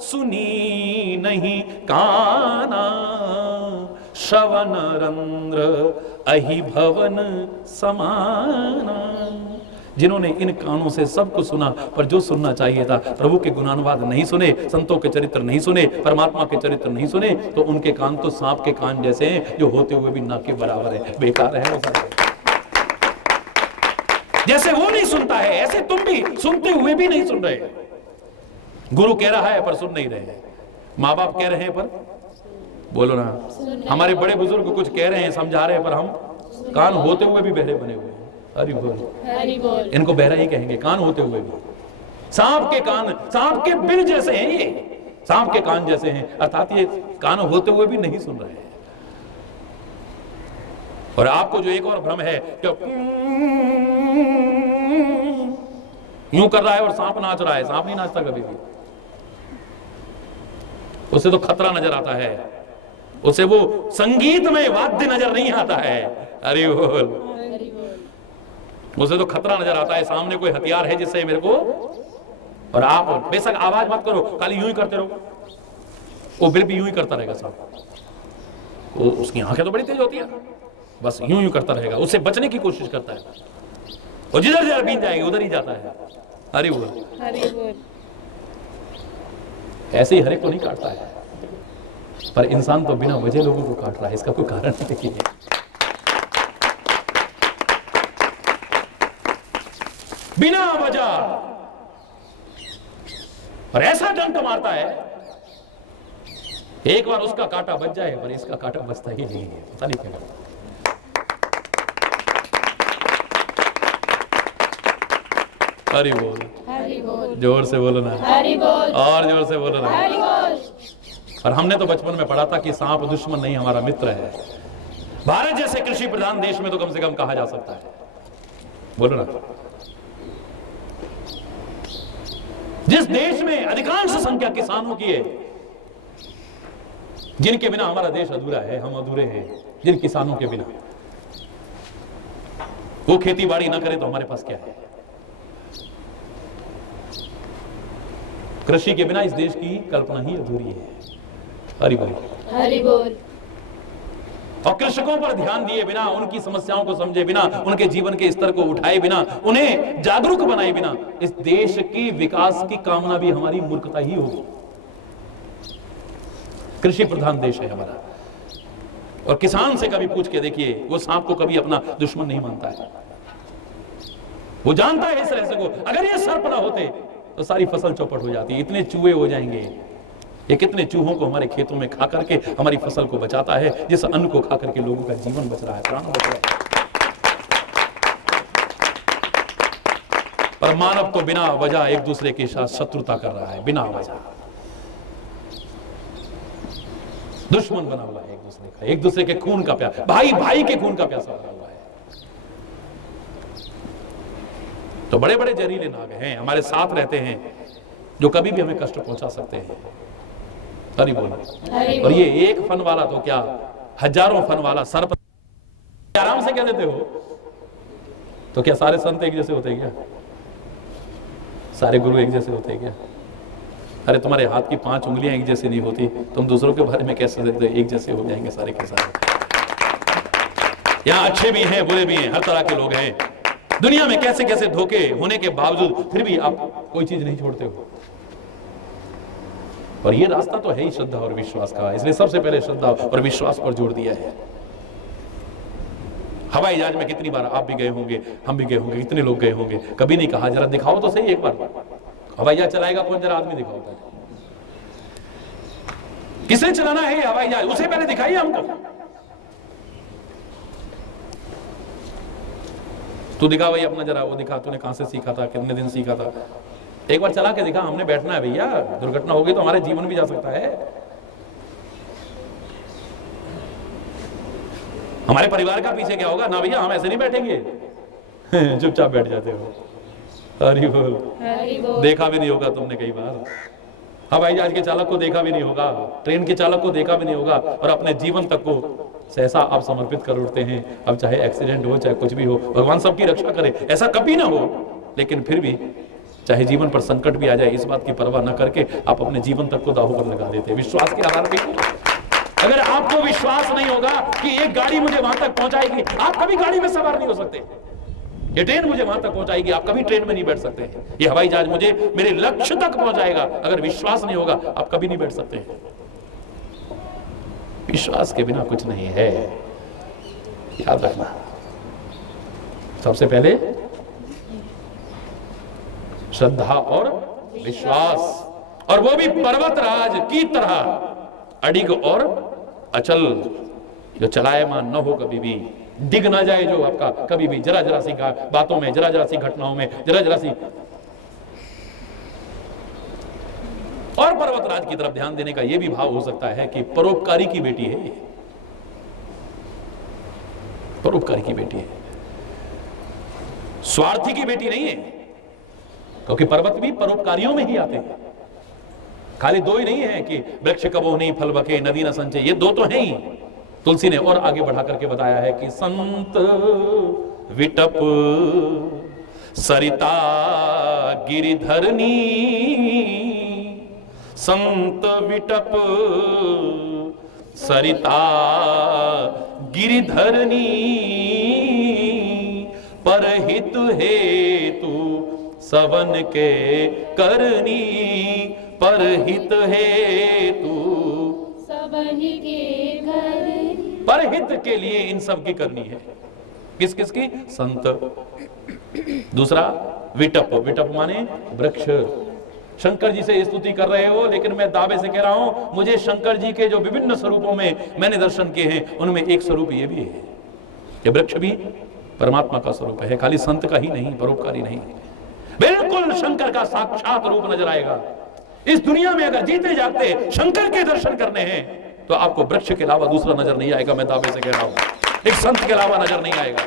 सुनी नहीं काना, श्रवण रंध्र अहि भवन समाना। जिन्होंने इन कानों से सब कुछ सुना, पर जो सुनना चाहिए था, प्रभु के गुणानुवाद नहीं सुने, संतों के चरित्र नहीं सुने, परमात्मा के चरित्र नहीं सुने, तो उनके कान तो सांप के कान जैसे हैं, जो होते हुए भी नाक के बराबर है, बेकार है वो सारे। जैसे वो नहीं सुनता है, ऐसे तुम भी सुनते हुए भी नहीं सुन रहे। गुरु कह रहा है पर सुन नहीं रहे, माँ बाप कह रहे हैं पर बोलो ना, हमारे बड़े बुजुर्ग कुछ कह रहे हैं, समझा रहे हैं, पर हम कान होते हुए भी बहरे बने हुए हैं। हरि बोल, हरि बोल। इनको बहरा ही कहेंगे, कान होते हुए भी। सांप के कान, सांप के बिल जैसे हैं ये, सांप के कान जैसे हैं, अर्थात ये कान होते हुए भी नहीं सुन रहे हैं। और आपको जो एक और भ्रम है, यूं कर रहा है और सांप नाच रहा है, सांप नहीं नाचता कभी भी, उसे तो खतरा नजर आता है, उसे वो संगीत में वाद्य नजर नहीं आता है। अरे बोल, उसे तो खतरा नजर आता है, सामने कोई हथियार है जिससे मेरे को, और आप बेशक आवाज मत करो, खाली यूं ही करते रहो, वो फिर भी यूं ही करता रहेगा सांप। उसकी आंखें तो बड़ी तेज होती है, बस यूं यूं करता रहेगा, उससे बचने की कोशिश करता है, और जिधर जिधर बीन जाएगी उधर ही जाता है। हरि बोल, हरि बोल। ऐसे ही हर एक को नहीं काटता है, पर इंसान तो बिना वजह लोगों को काट रहा है, इसका कोई कारण नहीं है। बिना वजह, और ऐसा डंक मारता है, एक बार उसका कांटा बच जाए, पर इसका कांटा बचता ही नहीं है, पता नहीं क्या। हरि बोल, हरि बोल। जोर से बोलो ना, हरि बोल। और जोर से बोलो ना, हरि बोल। और हमने तो बचपन में पढ़ा था कि सांप दुश्मन नहीं, हमारा मित्र है। भारत जैसे कृषि प्रधान देश में तो कम से कम कहा जा सकता है, बोलो ना। जिस देश में अधिकांश संख्या किसानों की है, जिनके बिना हमारा देश अधूरा है, हम अधूरे हैं, जिन किसानों के बिना, वो खेती बाड़ी ना करे तो हमारे पास क्या है। कृषि के बिना इस देश की कल्पना ही अधूरी है। हरि बोल, हरि बोल। और कृषकों पर ध्यान दिए बिना, उनकी समस्याओं को समझे बिना, उनके जीवन के स्तर को उठाए बिना, उन्हें जागरूक बनाए बिना, इस देश के विकास की कामना भी हमारी मूर्खता ही होगी। कृषि प्रधान देश है हमारा, और किसान से कभी पूछ के देखिए, वो सांप को कभी अपना दुश्मन नहीं मानता है। वो जानता है इस रहस्य को, अगर ये सर्प ना होते तो सारी फसल चौपट हो जाती, इतने चूहे हो जाएंगे। ये कितने चूहों को हमारे खेतों में खा करके हमारी फसल को बचाता है, जिस अन्न को खा करके लोगों का जीवन बच रहा है, प्राण बच रहा है। पर मानव तो बिना वजह एक दूसरे के साथ शत्रुता कर रहा है, बिना वजह दुश्मन बना हुआ है एक दूसरे का, एक दूसरे के खून का प्यास, भाई भाई के खून का प्यासा बना हुआ है। तो बड़े बड़े जहरीले नाग हैं, हमारे साथ रहते हैं, जो कभी भी हमें कष्ट पहुंचा सकते हैं। हरि बोल। और ये एक फन वाला तो क्या, हजारों फन वाला सर्प आराम से कह देते हो, तो क्या सारे संत एक जैसे होते हैं क्या? सारे गुरु एक जैसे होते हैं क्या? अरे तुम्हारे हाथ की 5 उंगलियां एक जैसी नहीं होती, तुम दूसरों के बारे में कैसे देखते एक जैसे हो जाएंगे सारे के सारे? यहाँ अच्छे भी हैं, बुरे भी हैं, हर तरह के लोग हैं दुनिया में। कैसे कैसे धोखे होने के बावजूद फिर भी आप कोई चीज नहीं छोड़ते हो। और ये रास्ता तो है ही श्रद्धा और विश्वास का, इसलिए सबसे पहले श्रद्धा और विश्वास पर जोर दिया है। हवाई जहाज में कितनी बार आप भी गए होंगे, हम भी गए होंगे, कितने लोग गए होंगे, कभी नहीं कहा जरा दिखाओ तो सही एक बार, हवाई जहाज चलाएगा कौन, जरा आदमी दिखाओ। किसे चलाना है हवाई जहाज, उसे पहले दिखाइए हमको। तू दिखा भाई अपना, जरा वो दिखा, तूने कहां से सीखा था, कितने दिन सीखा था, एक बार चला के दिखा। हमने बैठना है भैया, दुर्घटना होगी तो हमारे जीवन भी जा सकता है, हमारे परिवार का पीछे क्या होगा ना भैया, हम ऐसे नहीं बैठेंगे चुपचाप बैठ जाते हो। हरि बोल, देखा भी नहीं होगा तुमने कई बार, हवाई जहाज के चालक को देखा भी नहीं होगा, ट्रेन के चालक को देखा भी नहीं होगा, और अपने जीवन तक को सहसा आप समर्पित कर उठते हैं। अब चाहे एक्सीडेंट हो, चाहे कुछ भी हो, भगवान सबकी रक्षा करे, ऐसा कभी ना हो, लेकिन फिर भी चाहे जीवन पर संकट भी आ जाए, इस बात की परवाह न करके आप अपने जीवन तक को दांव पर लगा देते हैं विश्वास के आधार पर। अगर आपको विश्वास नहीं होगा कि एक गाड़ी मुझे वहां तक पहुंचाएगी, आप कभी गाड़ी में सवार नहीं हो सकते। ये ट्रेन मुझे वहां तक पहुंचाएगी, आप कभी ट्रेन में नहीं बैठ सकते। ये हवाई जहाज मुझे मेरे लक्ष्य तक पहुंचाएगा, अगर विश्वास नहीं होगा आप कभी नहीं बैठ सकते। विश्वास के बिना कुछ नहीं है, याद रखना। सबसे पहले श्रद्धा और विश्वास, और वो भी पर्वतराज की तरह अडिग और अचल, जो चलायमान न हो, कभी भी डिग ना जाए, जो आपका कभी भी जरा जरा सी बातों में, जरा जरा सी घटनाओं में, जरा जरा सी। और पर्वतराज की तरफ ध्यान देने का यह भी भाव हो सकता है कि परोपकारी की बेटी है ये, परोपकारी की बेटी है, स्वार्थी की बेटी नहीं है। क्योंकि पर्वत भी परोपकारियों में ही आते हैं। खाली दो ही नहीं है कि वृक्ष कबो नहीं फल बके नदी न संचय, ये दो तो हैं ही। तुलसी ने और आगे बढ़ा करके बताया है कि संत विटप सरिता गिरिधरनी, संत विटप सरिता गिरिधरनी, परहित हेतु सवन के करनी, परहित हेतु सबन के करनी, परहित के लिए इन सब की करनी है। किस किस की? संत। दूसरा विटप, विटप माने वृक्ष। शंकर जी से स्तुति कर रहे हो, लेकिन मैं दावे से कह रहा हूं, मुझे शंकर जी के जो विभिन्न स्वरूपों में मैंने दर्शन किए हैं, उनमें एक स्वरूप ये भी है, ये वृक्ष भी परमात्मा का स्वरूप है, खाली संत का ही नहीं, परोपकारी नहीं। बिल्कुल शंकर का साक्षात रूप नजर आएगा। इस दुनिया में अगर जीते जागते शंकर के दर्शन करने हैं, तो आपको वृक्ष के अलावा दूसरा नजर नहीं आएगा। मैं दावे से कह रहा हूं, एक संत के अलावा नजर नहीं आएगा,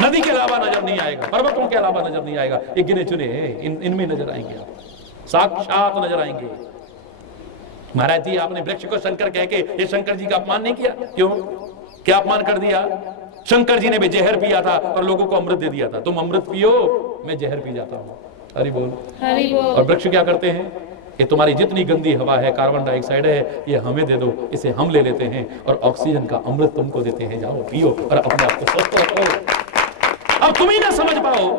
नदी के अलावा नजर नहीं आएगा, पर्वतों के अलावा नजर नहीं आएगा। ये गिने चुने इनमें नजर आएंगे, आप साक्षात नजर आएंगे। महाराज जी, आपने वृक्ष को शंकर कह के ये शंकर जी का अपमान नहीं किया? क्यों? क्या अपमान कर दिया? शंकर जी ने भी जहर पिया था और लोगों को अमृत दे दिया था। तुम अमृत पियो, मैं जहर पी जाता हूं। हरि बोल, हरि बोल। और वृक्ष क्या करते हैं? ये तुम्हारी जितनी गंदी हवा है, कार्बन डाइऑक्साइड है, ये हमें दे दो, इसे हम ले लेते हैं और ऑक्सीजन का अमृत तुमको देते हैं। जाओ पियो और अपने आप को स्वस्थ रखो। अब तुम ही ना समझ पाओ,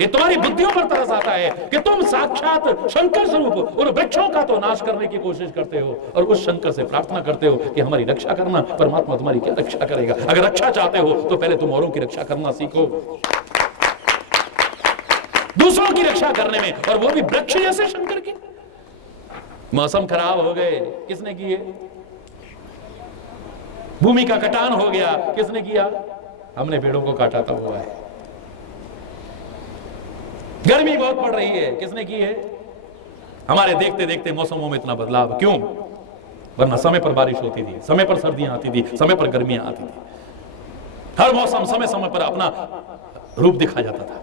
ये तुम्हारी बुद्धियों पर तरस आता है कि तुम साक्षात शंकर स्वरूप और वृक्षों का तो नाश करने की कोशिश करते हो और उस शंकर से प्रार्थना करते हो कि हमारी रक्षा करना। परमात्मा तुम्हारी क्या रक्षा करेगा? अगर रक्षा चाहते हो तो पहले तुम औरों की रक्षा करना सीखो, दूसरों की रक्षा करने में, और वो भी वृक्ष जैसे शंकर की। मौसम खराब हो गए, किसने किए? भूमि का कटान हो गया, किसने किया? हमने पेड़ों को काटा था हुआ है। गर्मी बहुत पड़ रही है, किसने की है? हमारे देखते देखते मौसमों में इतना बदलाव क्यों? वरना समय पर बारिश होती थी, समय पर सर्दियां आती थी, समय पर गर्मियां आती थी, हर मौसम समय समय पर अपना रूप दिखा जाता था।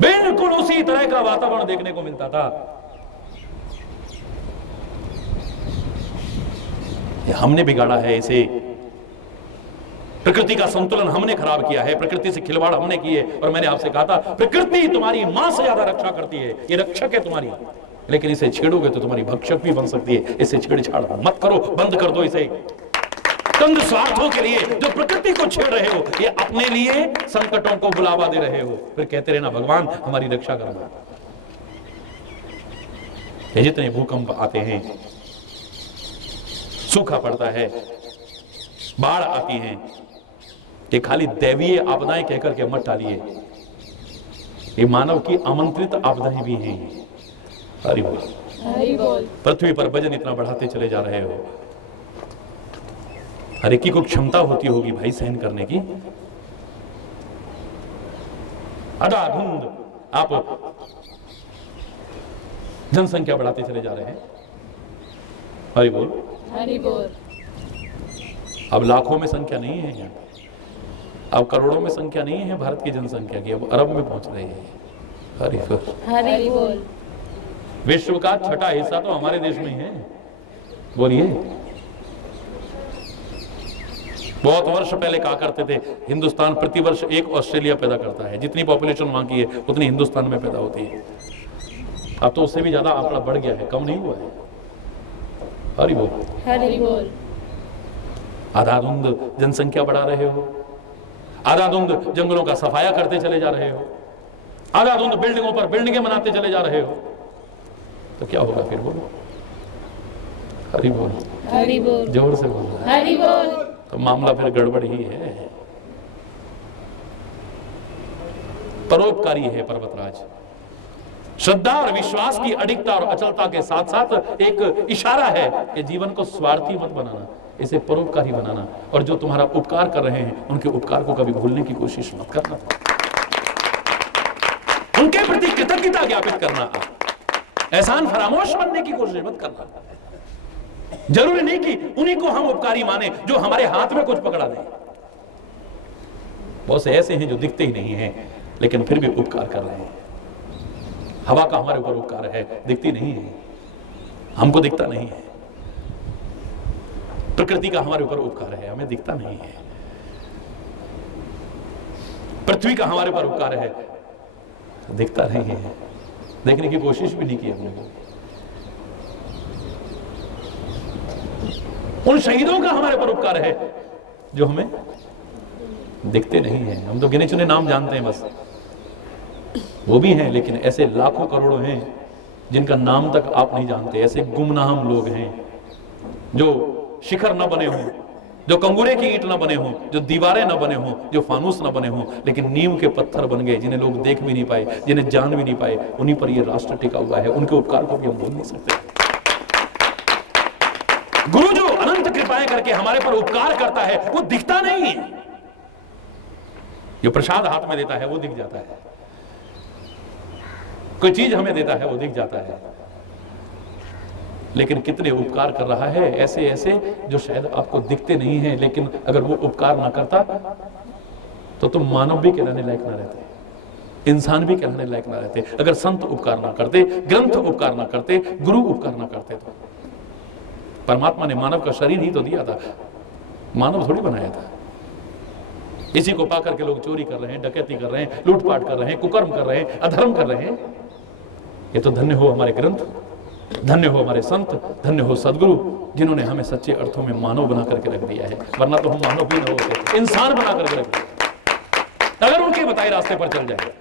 बिल्कुल उसी तरह का वातावरण देखने को मिलता था। हमने बिगाड़ा है इसे, प्रकृति का संतुलन हमने खराब किया है, प्रकृति से खिलवाड़ हमने की है। और मैंने आपसे कहा था, प्रकृति तुम्हारी मां से ज्यादा रक्षा करती है, ये रक्षक है तुम्हारी, लेकिन इसे छेड़ोगे तो तुम्हारी भक्षक भी बन सकती है। इसे छेड़छाड़ मत करो, बंद कर दो इसे। तंग स्वार्थों के लिए जो प्रकृति को छेड़ रहे हो, ये अपने लिए संकटों को बुलावा दे रहे हो। फिर कहते रहना, भगवान हमारी रक्षा करना। ये जितने भूकंप आते हैं, सूखा पड़ता है, बाढ़ आती है, ये खाली दैवीय आपदाएं कहकर के मत टालिए, ये मानव की आमंत्रित आपदाएं भी हैं। हरि बोल, हरि बोल। पृथ्वी पर वजन इतना बढ़ाते चले जा रहे हो, हर एक की को क्षमता होती होगी भाई सहन करने की। अंधाधुंध आप जनसंख्या बढ़ाते चले जा रहे हैं। हरि बोल, हरि बोल। अब लाखों में संख्या नहीं है यहाँ, अब करोड़ों में संख्या नहीं है भारत की जनसंख्या की, अब अरब में पहुंच रही है। हरि बोल, हरि बोल। विश्व का छठा हिस्सा तो हमारे देश में है। बोलिए, बहुत वर्ष पहले कहा करते थे हिंदुस्तान प्रतिवर्ष एक ऑस्ट्रेलिया पैदा करता है, जितनी पॉपुलेशन वहां की है उतनी हिंदुस्तान में पैदा होती है। अब तो उससे भी ज्यादा आंकड़ा बढ़ गया है, कम नहीं हुआ है। हरि बोल, हरि बोल। आधाधुंध जनसंख्या बढ़ा रहे हो, आधाधुंध जंगलों का सफाया करते चले जा रहे हो, आधाधुंध बिल्डिंगों पर बिल्डिंगें बनाते चले जा रहे हो, तो क्या होगा फिर? बोलो हरि बोल, हरि बोल, जोर से बोलो, हरि बोल। तो मामला फिर गड़बड़ ही है। परोपकारी है पर्वतराज। श्रद्धा और विश्वास की अडिगता और अचलता के साथ साथ एक इशारा है कि जीवन को स्वार्थी मत बनाना, इसे परोपकारी बनाना, और जो तुम्हारा उपकार कर रहे हैं उनके उपकार को कभी भूलने की कोशिश मत करना, उनके प्रति कृतज्ञता ज्ञापित करना, एहसान फरामोश बनने की कोशिश मत करना। जरूरी नहीं कि उन्हीं को हम उपकारी माने जो हमारे हाथ में कुछ पकड़ा दें। बहुत से ऐसे हैं जो दिखते ही नहीं हैं लेकिन फिर भी उपकार कर रहे हैं। हवा का हमारे ऊपर उपकार है, दिखती नहीं है, हमको दिखता नहीं है। प्रकृति का हमारे ऊपर उपकार है, हमें दिखता नहीं है। पृथ्वी का हमारे ऊपर उपकार है, दिखता नहीं है, देखने की कोशिश भी नहीं की हमने। उन शहीदों का हमारे पर उपकार है जो हमें दिखते नहीं है। हम तो गिने चुने नाम जानते हैं बस, वो भी हैं, लेकिन ऐसे लाखों करोड़ों हैं जिनका नाम तक आप नहीं जानते। ऐसे गुमनाम लोग हैं जो शिखर न बने हों, जो कंगूरे की ईंट न बने हों, जो दीवारें न बने हों, जो फानूस न बने हों, लेकिन नीम के पत्थर बन गए, जिन्हें लोग देख भी नहीं पाए, जिन्हें जान भी नहीं पाए। उन्हीं पर ये राष्ट्र टिका हुआ है। उनके उपकार को भी हम भूल नहीं सकते। गुरु जो अनंत कृपाएं करके हमारे पर उपकार करता है वो दिखता नहीं है। जो प्रसाद हाथ में देता है वो दिख जाता है, कोई चीज हमें देता है वो दिख जाता है, लेकिन कितने उपकार कर रहा है ऐसे ऐसे जो शायद आपको दिखते नहीं है। लेकिन अगर वो उपकार ना करता तो तुम मानव भी कहलाने लायक ना रहते, इंसान भी कहलाने लायक ना रहते। अगर संत उपकार ना करते, ग्रंथ उपकार ना करते, गुरु उपकार ना करते, तो परमात्मा ने मानव का शरीर ही तो दिया था, मानव थोड़ी बनाया था। इसी को पाकर के लोग चोरी कर रहे हैं, डकैती कर रहे हैं, लूटपाट कर रहे हैं, कुकर्म कर रहे हैं, अधर्म कर रहे हैं। ये तो धन्य हो हमारे ग्रंथ, धन्य हो हमारे संत, धन्य हो सदगुरु, जिन्होंने हमें सच्चे अर्थों में मानव बना करके रख दिया है। वरना तो हम मानव भी न होते, इंसान बना करके रख दिया अगर उनके बताए रास्ते पर चल जाए।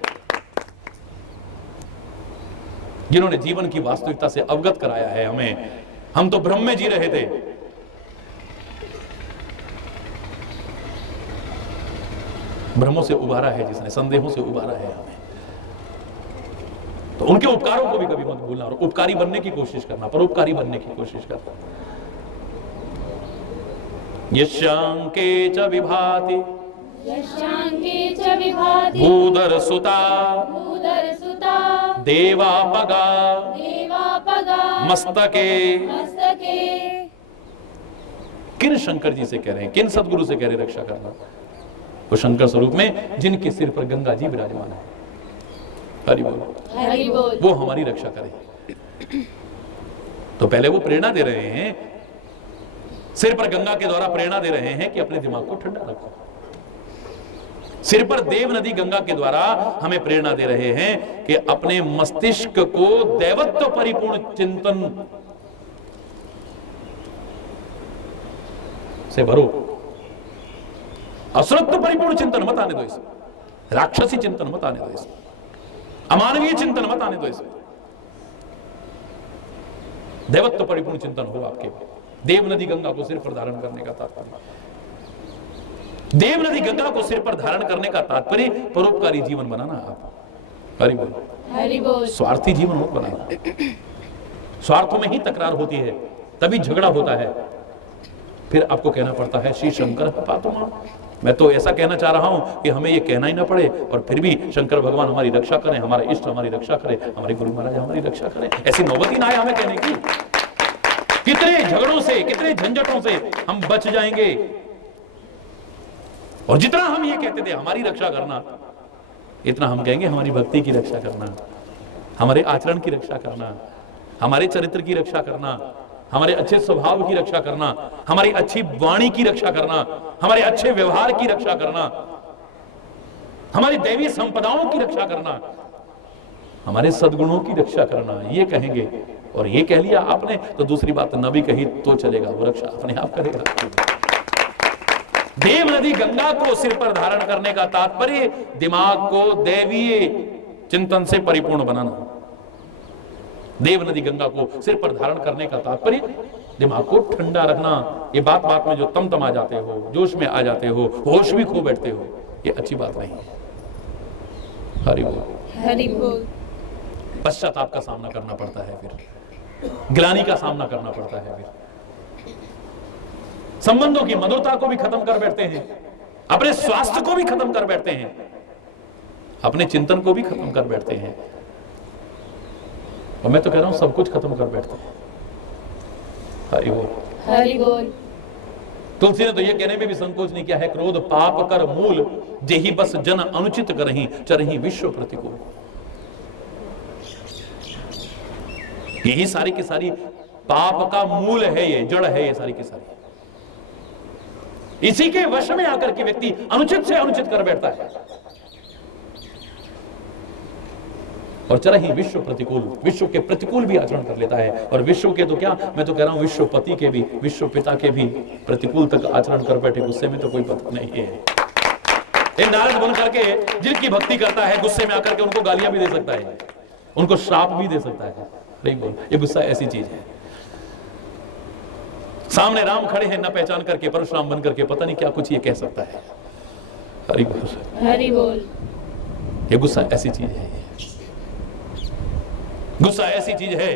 जिन्होंने जीवन की वास्तविकता से अवगत कराया है हमें। हम तो भ्रम में जी रहे थे, भ्रमों से उबारा है जिसने, संदेहों से उबारा है हमें। तो उनके उपकारों को भी कभी मत भूलना और उपकारी बनने की कोशिश करना, परोपकारी बनने की कोशिश करना। यशांके च विभाति, यशांके च विभाति, भूधर सुता, भूधर सुता, देवापगा, देवापगा, मस्तके। मस्तके। किन शंकर जी से कह रहे हैं, किन सदगुरु से कह रहे रक्षा करना? वो शंकर स्वरूप में जिनके सिर पर गंगा जी विराजमान है। हरि बोल, हरि बोल। वो हमारी रक्षा करे। तो पहले वो प्रेरणा दे रहे हैं, सिर पर गंगा के द्वारा प्रेरणा दे रहे हैं कि अपने दिमाग को ठंडा रखो। सिर पर देव नदी गंगा के द्वारा हमें प्रेरणा दे रहे हैं कि अपने मस्तिष्क को दैवत्व परिपूर्ण चिंतन से भरो। असुरत्व परिपूर्ण चिंतन मत आने दो इसमें, राक्षसी चिंतन मत आने दो इसमें, अमानवीय चिंतन मत आने दो इसमें। देवत्व परिपूर्ण चिंतन हो आपके। देव नदी गंगा को सिर पर धारण करने का तात्पर्य, देव नदी गंगा को सिर पर धारण करने का तात्पर्य परोपकारी जीवन बनाना। आप हरि बोल, हरि बोल। स्वार्थी जीवन मत बनाना। स्वार्थों में ही तकरार होती है, तभी झगड़ा होता है। फिर आपको कहना पड़ता है श्री शंकर पातुमा। मैं तो ऐसा कहना चाह रहा हूं कि हमें ये कहना ही ना पड़े, और फिर भी शंकर भगवान हमारी रक्षा करें, हमारा इष्ट हमारी रक्षा करे, हमारे गुरु महाराज हमारी रक्षा करें। ऐसी नौबत ही ना आए हमें कहने की। कितने झगड़ों से, कितने झंझटों से हम बच जाएंगे। और जितना हम ये कहते थे हमारी रक्षा करना, इतना हम कहेंगे हमारी भक्ति की रक्षा करना, हमारे आचरण की रक्षा करना, हमारे चरित्र की रक्षा करना, हमारे अच्छे स्वभाव की रक्षा करना, हमारी अच्छी वाणी की रक्षा करना, हमारे अच्छे व्यवहार की रक्षा करना, हमारी दैवीय संपदाओं की रक्षा करना, हमारे सद्गुणों की रक्षा करना, ये कहेंगे। और ये कह लिया आपने तो दूसरी बात न भी कही तो चलेगा, वो रक्षा अपने आप करेगा। देव नदी गंगा को सिर पर धारण करने का तात्पर्य दिमाग को दैवीय चिंतन से परिपूर्ण बनाना। देव नदी गंगा को सिर पर धारण करने का तात्पर्य दिमाग को ठंडा रखना। ये बात बात में जो तम आ जाते हो, जोश में आ जाते हो, होश भी खो बैठते हो, ये अच्छी बात नहीं है। हरि बोल, हरि बोल। पश्चाताप का सामना करना पड़ता है, फिर ग्लानि का सामना करना पड़ता है, फिर संबंधों की मधुरता को भी खत्म कर बैठते हैं, अपने स्वास्थ्य को भी खत्म कर बैठते हैं, अपने चिंतन को भी खत्म कर बैठते हैं, और मैं तो कह रहा हूं सब कुछ खत्म कर बैठते हैं। हरि बोल, हरि बोल। तुलसी ने तो ये कहने में भी संकोच नहीं किया है, क्रोध पाप कर मूल, जेहि बस जन अनुचित करही चरही विश्व प्रतिकूल। यही सारी की सारी पाप का मूल है, ये जड़ है, ये सारी की सारी। इसी के वश में आकर के व्यक्ति अनुचित से अनुचित कर बैठता है, और चरही विश्व प्रतिकूल, विश्व के प्रतिकूल भी आचरण कर लेता है। और विश्व के तो क्या, मैं तो कह रहा हूं विश्वपति के भी, विश्व पिता के भी प्रतिकूल तक आचरण कर बैठे। गुस्से में तो कोई पता नहीं है। ये नारद बन करके जिनकी भक्ति करता है, गुस्से में आकर के उनको गालियां भी दे सकता है, उनको श्राप भी दे सकता है। नहीं बोल, ये गुस्सा ऐसी चीज है। सामने राम खड़े हैं, न पहचान करके परशुराम बन करके पता नहीं क्या कुछ ये कह सकता है। हरि बोल, हरि बोल। ये गुस्सा ऐसी चीज है, गुस्सा ऐसी चीज है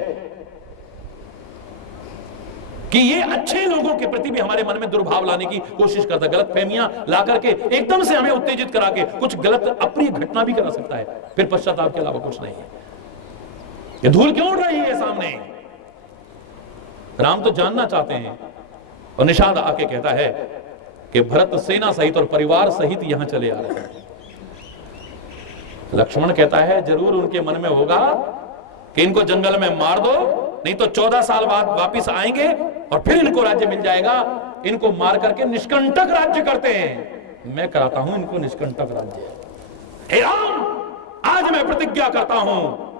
कि ये अच्छे लोगों के प्रति भी हमारे मन में दुर्भाव लाने की कोशिश करता है, गलत फहमियां ला करके एकदम से हमें उत्तेजित करा के कुछ गलत अप्रिय घटना भी करा सकता है, फिर पश्चाताप के अलावा कुछ नहीं है। ये धूल क्यों उड़ रही है सामने? राम तो जानना चाहते हैं, और निषाद आके कहता है कि भरत सेना सहित और परिवार सहित यहां चले आ रहे हैं। लक्ष्मण कहता है जरूर उनके मन में होगा कि इनको जंगल में मार दो, नहीं तो 14 साल बाद वापिस आएंगे और फिर इनको राज्य मिल जाएगा। इनको मार करके निष्कंटक राज्य करते हैं, मैं कराता हूं इनको निष्कंटक राज्य। हे राम, आज मैं प्रतिज्ञा करता हूं,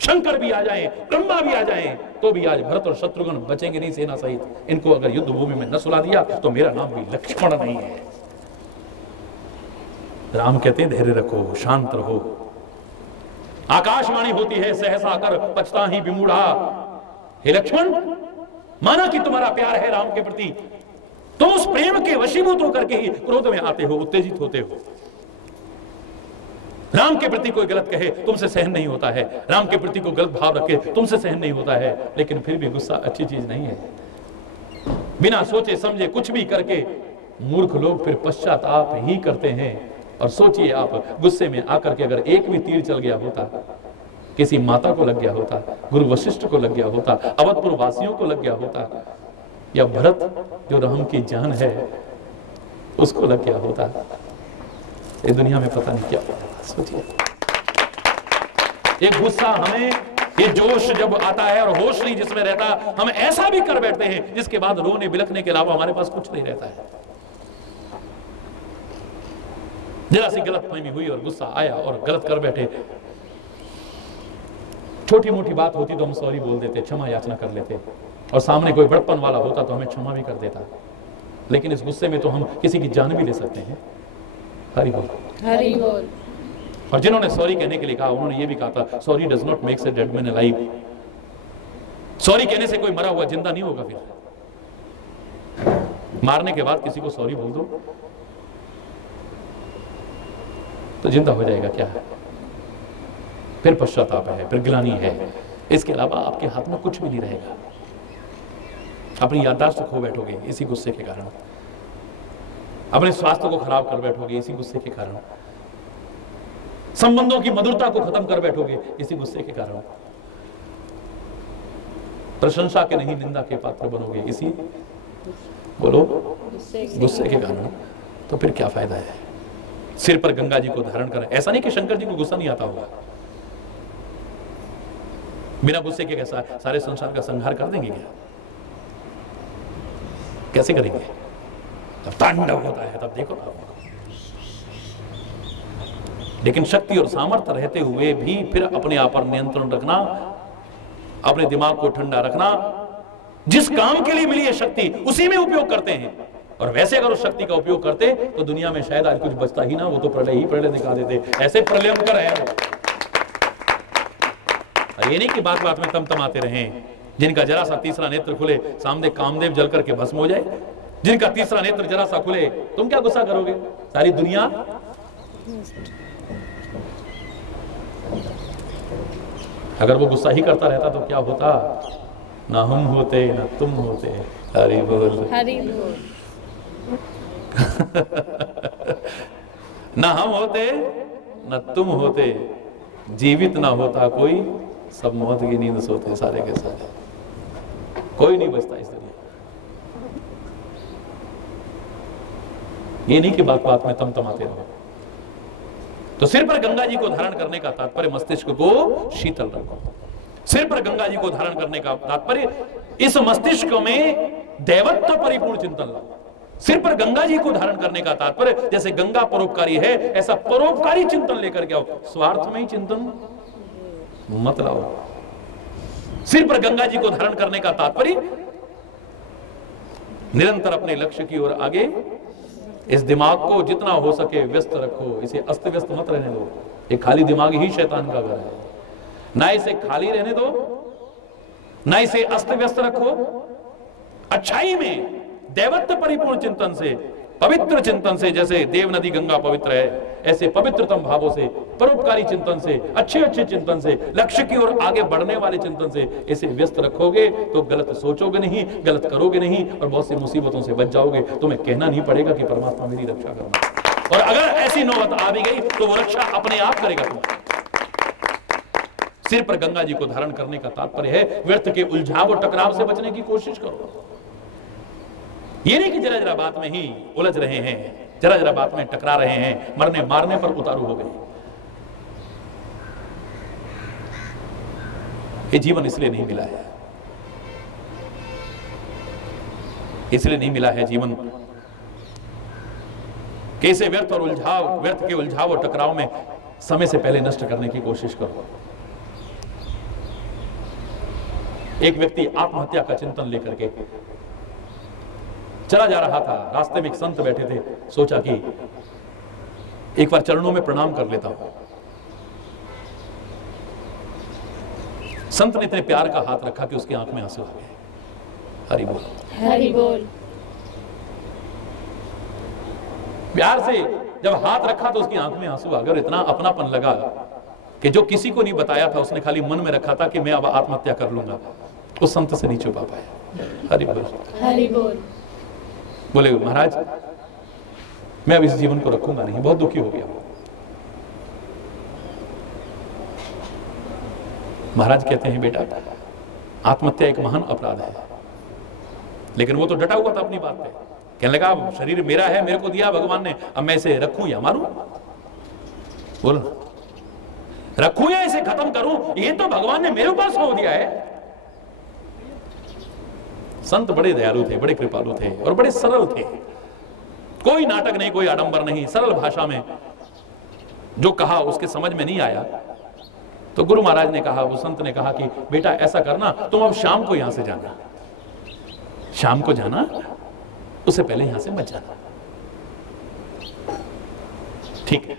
शंकर भी आ जाएं, ब्रह्मा भी आ जाएं, तो भी आज भरत और शत्रुघ्न बचेंगे नहीं सेना सहित। इनको अगर युद्ध भूमि में न सुला दिया तो मेरा नाम भी लक्ष्मण नहीं है। राम कहते हैं धैर्य रखो, शांत रहो। आकाशवाणी होती है सहसा कर पछता ही विमूढ़ा। हे लक्ष्मण, माना कि तुम्हारा प्यार है राम के प्रति, तुम उस प्रेम के वशीभूत होकर के ही क्रोध में आते हो, उत्तेजित होते हो। राम के प्रति कोई गलत कहे तुमसे सहन नहीं होता है, राम के प्रति कोई गलत भाव रखे तुमसे सहन नहीं होता है, लेकिन फिर भी गुस्सा अच्छी चीज नहीं है। बिना सोचे समझे कुछ भी करके मूर्ख लोग फिर पश्चाताप ही करते हैं। और सोचिए आप, गुस्से में आकर के अगर एक भी तीर चल गया होता, किसी माता को लग गया होता, गुरु वशिष्ठ को लग गया होता, अवधपुर वासियों को लग गया होता, या भरत जो राम की जान है उसको लग गया होता, ये दुनिया में पता नहीं क्या होता। सोचिए, ये गुस्सा हमें, ये जोश जब आता है और होश नहीं जिसमें रहता, हम ऐसा भी कर बैठते हैं जिसके बाद रोने बिलखने के अलावा हमारे पास कुछ नहीं रहता है। जरा सी गलत फहमी हुई और गुस्सा आया और गलत कर बैठे, छोटी मोटी बात होती तो हम सॉरी बोल देते, क्षमा याचना कर लेते, और सामने कोई बड़प्पन वाला होता तो हमें क्षमा भी कर देता। लेकिन इस गुस्से में तो हम किसी की जान भी ले सकते हैं। हरि बोल, हरि बोल। और जिन्होंने सॉरी कहने के लिए कहा, उन्होंने ये भी कहा था, sorry does not makes a dead man alive. Sorry कहने से कोई मरा हुआ जिंदा नहीं होगा। फिर मारने के बाद किसी को सॉरी बोल दो तो जिंदा हो जाएगा क्या है? फिर पश्चाताप है, फिर ग्लानि है, इसके अलावा आपके हाथ में कुछ भी नहीं रहेगा। अपनी याददाश्त खो बैठोगे इसी गुस्से के कारण, अपने स्वास्थ्य को खराब कर बैठोगे इसी गुस्से के कारण, संबंधों की मधुरता को खत्म कर बैठोगे इसी गुस्से के कारण, प्रशंसा के नहीं निंदा के पात्र बनोगे इसी, बोलो, गुस्से के कारण। तो फिर क्या फायदा है? सिर पर गंगा जी को धारण कर, ऐसा नहीं कि शंकर जी को गुस्सा नहीं आता होगा, बिना गुस्से के कैसा सारे संसार का संहार कर देंगे क्या? कैसे करेंगे? जब तांडव होता है तब देखो। लेकिन शक्ति और सामर्थ्य रहते हुए भी फिर अपने आप पर नियंत्रण रखना, अपने दिमाग को ठंडा रखना, जिस काम के लिए मिली है शक्ति उसी में उपयोग करते हैं। और वैसे अगर उस शक्ति का उपयोग करते तो दुनिया में शायद आज कुछ बचता ही ना, वो तो प्रलय ही प्रलय दिखा देते। ऐसे प्रलयंकर है वो। और ये नहीं कि बात बात में तमतमाते रहें। जिनका जरा सा तीसरा नेत्र खुले सामने कामदेव जल करके भस्म हो जाए, जिनका तीसरा नेत्र जरा सा खुले तुम क्या गुस्सा करोगे? सारी दुनिया। अगर वो गुस्सा ही करता रहता तो क्या होता? ना हम होते ना तुम होते। हरि बोल, हरि बोल। ना हम होते ना तुम होते, जीवित ना होता कोई, सब मौत की नींद सोते सारे के सारे। कोई नहीं बचता इस दुनिया। ये नहीं कि बात बात में तमतमाते रहो। तो सिर पर गंगा जी को धारण करने का तात्पर्य मस्तिष्क को शीतल रखो। सिर पर गंगा जी को धारण करने का तात्पर्य इस मस्तिष्क में दैवत्व परिपूर्ण चिंतन लाओ। सिर पर गंगा जी को धारण करने का तात्पर्य जैसे गंगा परोपकारी है ऐसा परोपकारी चिंतन लेकर के आओ। स्वार्थ में ही चिंतन मत लाओ। सिर पर गंगा जी को धारण करने का तात्पर्य निरंतर अपने लक्ष्य की ओर आगे इस दिमाग को जितना हो सके व्यस्त रखो। इसे अस्त व्यस्त मत रहने दो। ये खाली दिमाग ही शैतान का घर है। ना इसे खाली रहने दो, ना इसे अस्त व्यस्त रखो। अच्छाई में दैवत्व परिपूर्ण चिंतन से, पवित्र चिंतन से, जैसे देव नदी गंगा पवित्र है ऐसे पवित्रतम भावों से, परोपकारी चिंतन से, अच्छे अच्छे चिंतन से, लक्ष्य की ओर आगे बढ़ने वाले चिंतन से इसे व्यस्त रखोगे तो गलत सोचोगे नहीं, गलत करोगे नहीं और बहुत सी मुसीबतों से बच जाओगे। तुम्हें कहना नहीं पड़ेगा कि परमात्मा मेरी रक्षा करना। और अगर ऐसी नौबत आ भी गई तो वो रक्षा अपने आप करेगा तुम्हारी। सिर पर गंगा जी को धारण करने का तात्पर्य है व्यर्थ के उलझाव और टकराव से बचने की कोशिश करो। ये नहीं कि जरा जरा बात में ही उलझ रहे हैं, जरा जरा बात में टकरा रहे हैं, मरने मारने पर उतारू हो गए। ये जीवन इसलिए नहीं मिला है, इसलिए नहीं मिला है जीवन कैसे व्यर्थ और उलझाव, व्यर्थ के उलझाव और टकराव में समय से पहले नष्ट करने की कोशिश करो। एक व्यक्ति आत्महत्या का चिंतन लेकर के चला जा रहा था। रास्ते में एक संत बैठे थे। सोचा कि एक बार चरणों में प्रणाम कर लेता हूं। संत ने इतने प्यार का हाथ रखा कि उसकी आंख में आंसू आ गए। हरि बोल, हरि बोल। प्यार से जब हाथ रखा तो उसकी आंख में आंसू आ गए और इतना अपनापन लगा कि जो किसी को नहीं बताया था उसने खाली मन में रखा था कि मैं अब आत्महत्या कर लूंगा, उस संत से नहीं छुपा पाया। हरि बोल, हरि बोल। बोले महाराज मैं अब इस जीवन को रखूंगा नहीं, बहुत दुखी हो गया। महाराज कहते हैं बेटा आत्महत्या एक महान अपराध है। लेकिन वो तो डटा हुआ था अपनी बात पे। कहने लगा अब शरीर मेरा है, मेरे को दिया भगवान ने, अब मैं इसे रखूं या मारूं? बोलो रखूं या इसे खत्म करूं? ये तो भगवान ने मेरे ऊपर सौंप दिया है। संत बड़े दयालु थे, बड़े कृपालु थे और बड़े सरल थे। कोई नाटक नहीं, कोई आडंबर नहीं, सरल भाषा में जो कहा उसके समझ में नहीं आया तो गुरु महाराज ने कहा, वो संत ने कहा कि बेटा ऐसा करना, तुम अब शाम को यहां से जाना, शाम को जाना, उससे पहले यहां से मत जाना। ठीक है।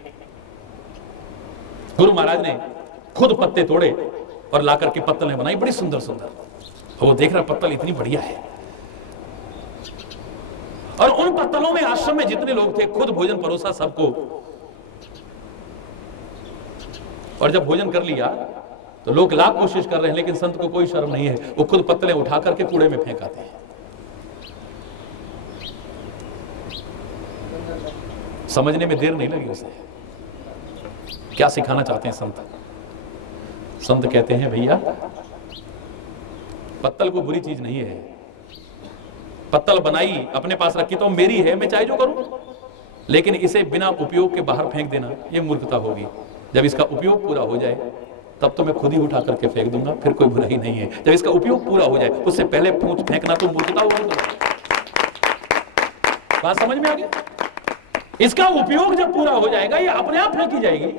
गुरु महाराज ने खुद पत्ते तोड़े और लाकर के पत्तलें बनाई, बड़ी सुंदर सुंदर। वो देख रहा पत्तल इतनी बढ़िया है। और उन पत्तलों में आश्रम में जितने लोग थे खुद भोजन परोसा सबको। और जब भोजन कर लिया तो लोग लाख कोशिश कर रहे हैं लेकिन संत को कोई शर्म नहीं है, वो खुद पत्तलें उठा करके कूड़े में फेंक आते हैं। समझने में देर नहीं लगी उसे। क्या सिखाना चाहते हैं संत? संत कहते हैं भैया पत्तल को बुरी चीज नहीं है। पत्तल बनाई अपने पास रखी तो मेरी है, मैं चाहे जो करूं, लेकिन इसे बिना उपयोग के बाहर फेंक देना ये मूर्खता होगी। जब इसका उपयोग पूरा हो जाए तब तो मैं खुद ही उठा करके फेंक दूंगा, फिर कोई बुराई नहीं है। जब इसका उपयोग पूरा हो जाए उससे पहले फेंकना तो मूर्खता होगी। बात समझ में आ गई? इसका उपयोग जब पूरा हो जाएगा ये अपने आप फेंकी जाएगी।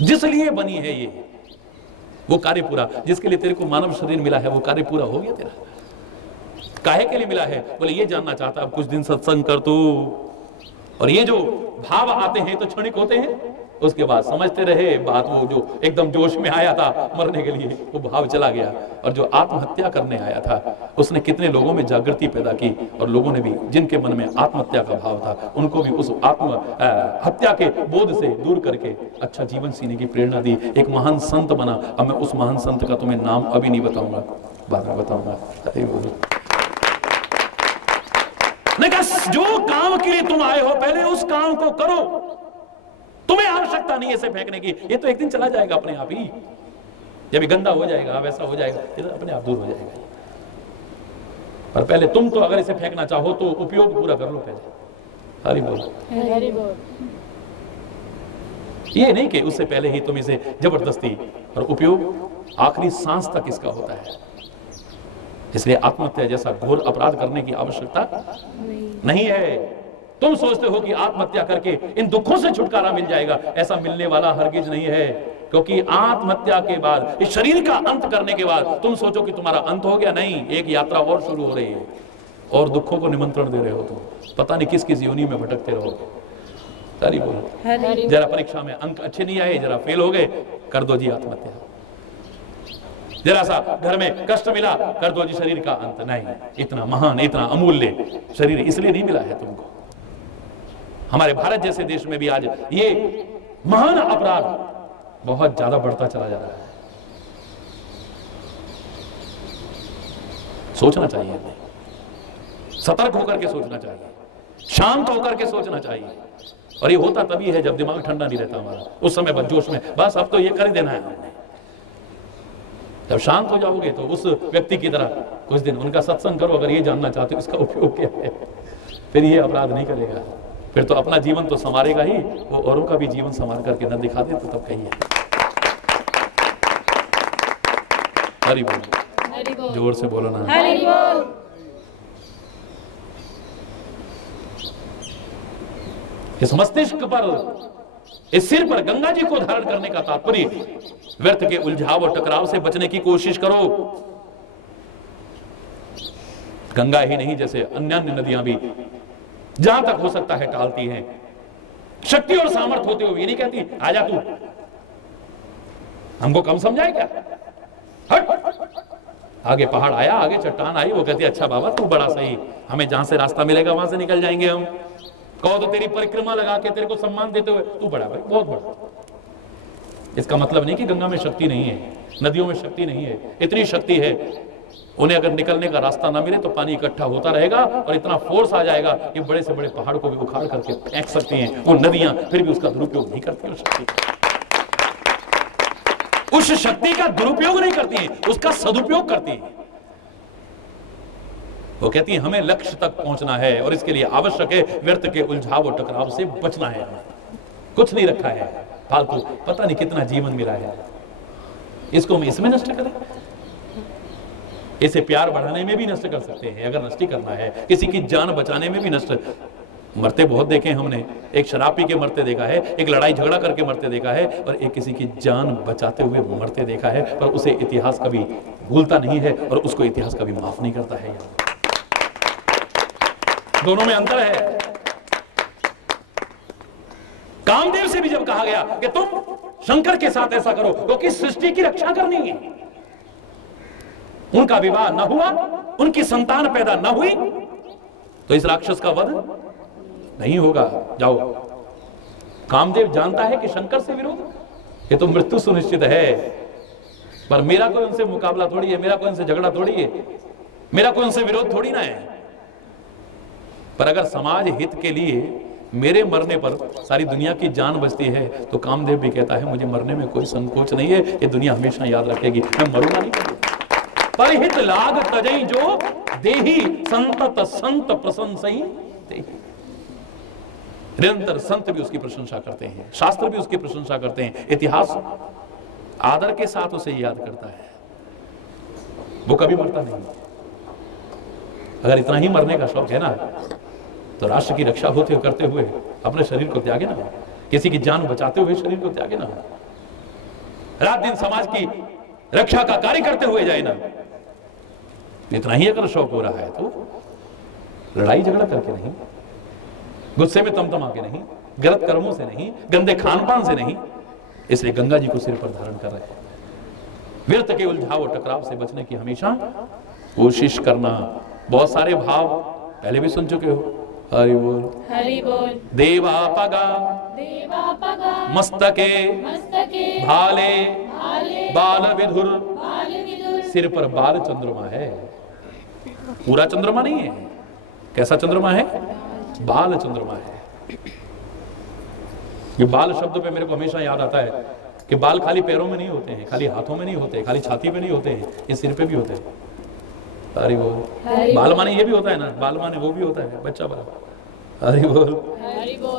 जिस लिए बनी है ये, वो कार्य पूरा, जिसके लिए तेरे को मानव शरीर मिला है वो कार्य पूरा हो गया तेरा। काहे के लिए मिला है? बोले ये जानना चाहता, अब कुछ दिन सत्संग कर तू, और ये जो भाव आते हैं तो क्षणिक होते हैं, उसके बाद समझते रहे बात। वो जो एकदम जोश में आया था मरने के लिए, वो भाव चला गया। और जो आत्महत्या करने आया था उसने कितने लोगों में जागृति पैदा की, और लोगों ने भी, जिनके मन में आत्महत्या का भाव था, उनको भी उस हत्या के बोध से दूर करके अच्छा जीवन जीने की प्रेरणा दी। एक महान संत बना। अब मैं उस महान संत का तुम्हें नाम अभी नहीं बताऊंगा, बाद में बताऊंगा। जो काम के लिए तुम आए हो पहले उस काम को करो। तुम्हें आवश्यकता नहीं है इसे फेंकने की, ये तो एक दिन चला जाएगा अपने आप ही। जब ये गंदा हो जाएगा, वैसा हो जाएगा, ये तो अपने आप दूर हो जाएगा। पर पहले तुम तो अगर इसे फेंकना चाहो तो उपयोग पूरा कर लो पहले। हरि बोल, हरि बोल। ये नहीं कि उससे पहले ही तुम इसे जबरदस्ती, और उपयोग आखिरी सांस तक इसका होता है। इसलिए आत्महत्या जैसा घोर अपराध करने की आवश्यकता नहीं है। तुम सोचते हो कि आत्महत्या करके इन दुखों से छुटकारा मिल जाएगा, ऐसा मिलने वाला हरगिज नहीं है। क्योंकि आत्महत्या के बाद, इस शरीर का अंत करने के बाद तुम सोचो कि तुम्हारा अंत हो गया, नहीं, एक यात्रा और शुरू हो रही है, और दुखों को निमंत्रण दे रहे हो तुम। पता नहीं किस किस योनि में भटकते रहोगे। सारी बोलो, जरा परीक्षा में अंक अच्छे नहीं आए, जरा फेल हो गए, कर दो जी आत्महत्या। जरा सा घर में कष्ट मिला, कर दो जी शरीर का अंत। नहीं, इतना महान, इतना अमूल्य शरीर इसलिए नहीं मिला है तुमको। हमारे भारत जैसे देश में भी आज ये महान अपराध बहुत ज्यादा बढ़ता चला जा रहा है। सोचना चाहिए, सतर्क होकर के सोचना चाहिए, शांत होकर के सोचना चाहिए। और ये होता तभी है जब दिमाग ठंडा नहीं रहता हमारा, उस समय बस जोश में, बस अब तो ये कर देना है हमने। जब शांत हो जाओगे तो उस व्यक्ति की तरह कुछ दिन उनका सत्संग करो, अगर ये जानना चाहते हो इसका उपयोग क्या है, फिर ये अपराध नहीं करेगा। फिर तो अपना जीवन तो संवारेगा ही, वो औरों का भी जीवन संवार करके न दिखा दे तो तब कहिए। हरि बोल, जोर से बोलो ना। हरि बोल। इस मस्तिष्क पर, इस सिर पर गंगा जी को धारण करने का तात्पर्य व्यर्थ के उलझाव और टकराव से बचने की कोशिश करो। गंगा ही नहीं, जैसे अन्य नदियां भी जहां तक हो सकता है टालती हैं। शक्ति और सामर्थ्य होते हुए ये नहीं कहती आजा तू, हमको कम समझाए क्या, हट। आगे पहाड़ आया, आगे चट्टान आई, वो कहती अच्छा बाबा तू बड़ा सही, हमें जहां से रास्ता मिलेगा वहां से निकल जाएंगे हम। कहो तो तेरी परिक्रमा लगा के तेरे को सम्मान देते हुए तू बड़ा भाई, बहुत बड़ा। इसका मतलब नहीं कि गंगा में शक्ति नहीं है, नदियों में शक्ति नहीं है, इतनी शक्ति है। उन्हें अगर निकलने का रास्ता ना मिले तो पानी इकट्ठा होता रहेगा और इतना फोर्स आ जाएगा कि बड़े से बड़े पहाड़ को भी उखाड़ करके फेंक सकती हैं वो नदियां, फिर भी उसका दुरुपयोग नहीं करती उस शक्ति का दुरुपयोग नहीं करती हैं, उसका सदुपयोग करती हैं। वो कहती है हमें लक्ष्य तक पहुंचना है और इसके लिए आवश्यक है व्यर्थ के उलझाव और टकराव से बचना है। कुछ नहीं रखा है फालतू, पता नहीं कितना जीवन मिला है, इसको हम इसमें नष्ट करें। इसे प्यार बढ़ाने में भी नष्ट कर सकते हैं अगर नष्ट करना है, किसी की जान बचाने में भी नष्ट। मरते बहुत देखे हमने, एक शराब पी के मरते देखा है, एक लड़ाई झगड़ा करके मरते देखा है, और एक किसी की जान बचाते हुए मरते देखा है। पर उसे इतिहास कभी भूलता नहीं है और उसको इतिहास कभी माफ नहीं करता है। दोनों में अंतर है। कामदेव से भी जब कहा गया कि तुम शंकर के साथ ऐसा करो क्योंकि सृष्टि की रक्षा करनी है, उनका विवाह न हुआ, उनकी संतान पैदा न हुई, तो इस राक्षस का वध नहीं होगा। जाओ। कामदेव जानता है कि शंकर से विरोध, ये तो मृत्यु सुनिश्चित है, पर मेरा कोई उनसे मुकाबला थोड़ी है, मेरा कोई उनसे झगड़ा थोड़ी है, मेरा कोई उनसे विरोध थोड़ी ना है। पर अगर समाज हित के लिए मेरे मरने पर सारी दुनिया की जान बचती है तो कामदेव भी कहता है मुझे मरने में कोई संकोच नहीं है, ये दुनिया हमेशा याद रखेगी, मैं मरूंगा नहीं। परहित लाग तजई जो देही संतत संत प्रशंसई देही। निरंतर संत भी उसकी प्रशंसा करते हैं, शास्त्र भी उसकी प्रशंसा करते हैं, इतिहास आदर के साथ उसे याद करता है, वो कभी मरता नहीं। अगर इतना ही मरने का शौक है ना, तो राष्ट्र की रक्षा होते करते हुए अपने शरीर को त्यागे ना, किसी की जान बचाते हुए शरीर को त्यागे ना, रात दिन समाज की रक्षा का कार्य करते हुए जाए ना। इतना ही अगर शौक हो रहा है तो लड़ाई झगड़ा करके नहीं, गुस्से में तमतमा के नहीं, गलत कर्मों से नहीं, गंदे खान पान से नहीं। इसलिए गंगा जी को सिर पर धारण कर रहे हैं। व्यर्थ के उलझाव और टकराव से बचने की हमेशा कोशिश करना। बहुत सारे भाव पहले भी सुन चुके हो। हरि बोल, हरि बोल। देवा पगा मस्तके भाले बाल विधुर, सिर पर बाल चंद्रमा है, पूरा चंद्रमा नहीं है। कैसा चंद्रमा है? बाल चंद्रमा है। ये बाल शब्द पे मेरे को हमेशा याद आता है कि बाल खाली पैरों में नहीं होते हैं, खाली हाथों में नहीं होते, खाली छाती पे नहीं होते हैं, ये सिर पे भी होते हैं। अरे वो बाल माने ये भी होता है ना, बाल माने वो भी होता है, बच्चा बाल। अरे वो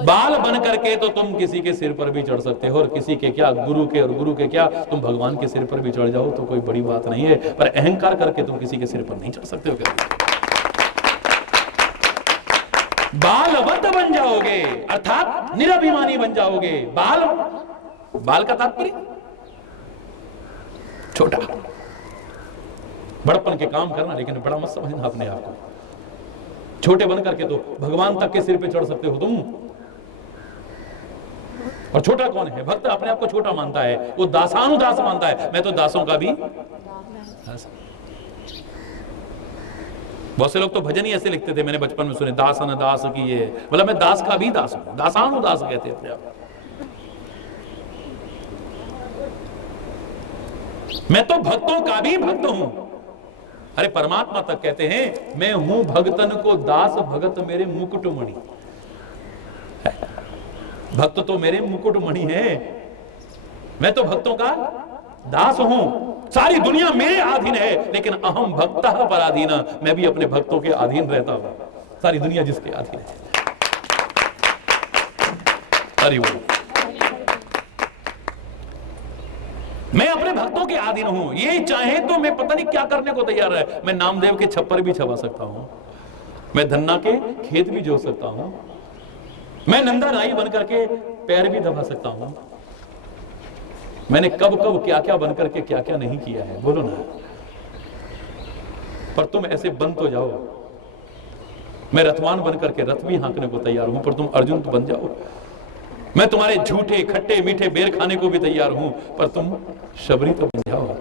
बाल बन करके तो तुम किसी के सिर पर भी चढ़ सकते हो, और किसी के क्या, गुरु के, और गुरु के क्या, तुम भगवान के सिर पर भी चढ़ जाओ तो कोई बड़ी बात नहीं है। पर अहंकार करके तुम किसी के सिर पर नहीं चढ़ सकते हो। क्या बालवत बन जाओगे, अर्थात निराभिमानी बन जाओगे। बाल का तात्पर्य छोटा, बड़पन के काम करना, लेकिन बड़ा मत समझना अपने आप को। छोटे बन करके तो भगवान तक के सिर पे चढ़ सकते हो तुम। और छोटा कौन है? भक्त अपने आप को छोटा मानता है, वो दासानुदास मानता है। मैं तो दासों का भी। बहुत से लोग तो भजन ही ऐसे लिखते थे, मैंने बचपन में सुने, दासन दास की ये, मतलब मैं दास का भी दास हूं, दासानुदास कहते हैं अपने आप। मैं तो भक्तों का भी भक्त हूं। अरे परमात्मा तक कहते हैं, मैं हूं भगतन को दास, भगत मेरे मुकुटमणि। भक्त तो मेरे मुकुटमणि है, मैं तो भक्तों का दास हूं। सारी दुनिया मेरे अधीन है, लेकिन अहम भक्तः पराधीन, मैं भी अपने भक्तों के अधीन रहता हूं। सारी दुनिया जिसके अधीन है। हरि बोल। मैं अपने भक्तों के अधीन हूं। ये चाहे तो मैं पता नहीं क्या करने को तैयार है। मैं नामदेव के छप्पर भी छपा सकता हूं, मैं धन्ना के खेत भी जोत सकता हूं, मैं नंदा नाई बन करके पैर भी दबा सकता हूं। मैंने कब कब क्या क्या बन करके क्या क्या नहीं किया है, बोलो ना। पर तुम ऐसे बन तो जाओ। मैं रथवान बन करके रथ भी हाँकने को तैयार हूं, पर तुम अर्जुन तो बन जाओ। मैं तुम्हारे झूठे खट्टे मीठे बेर खाने को भी तैयार हूं, पर तुम शबरी तो बन जाओ।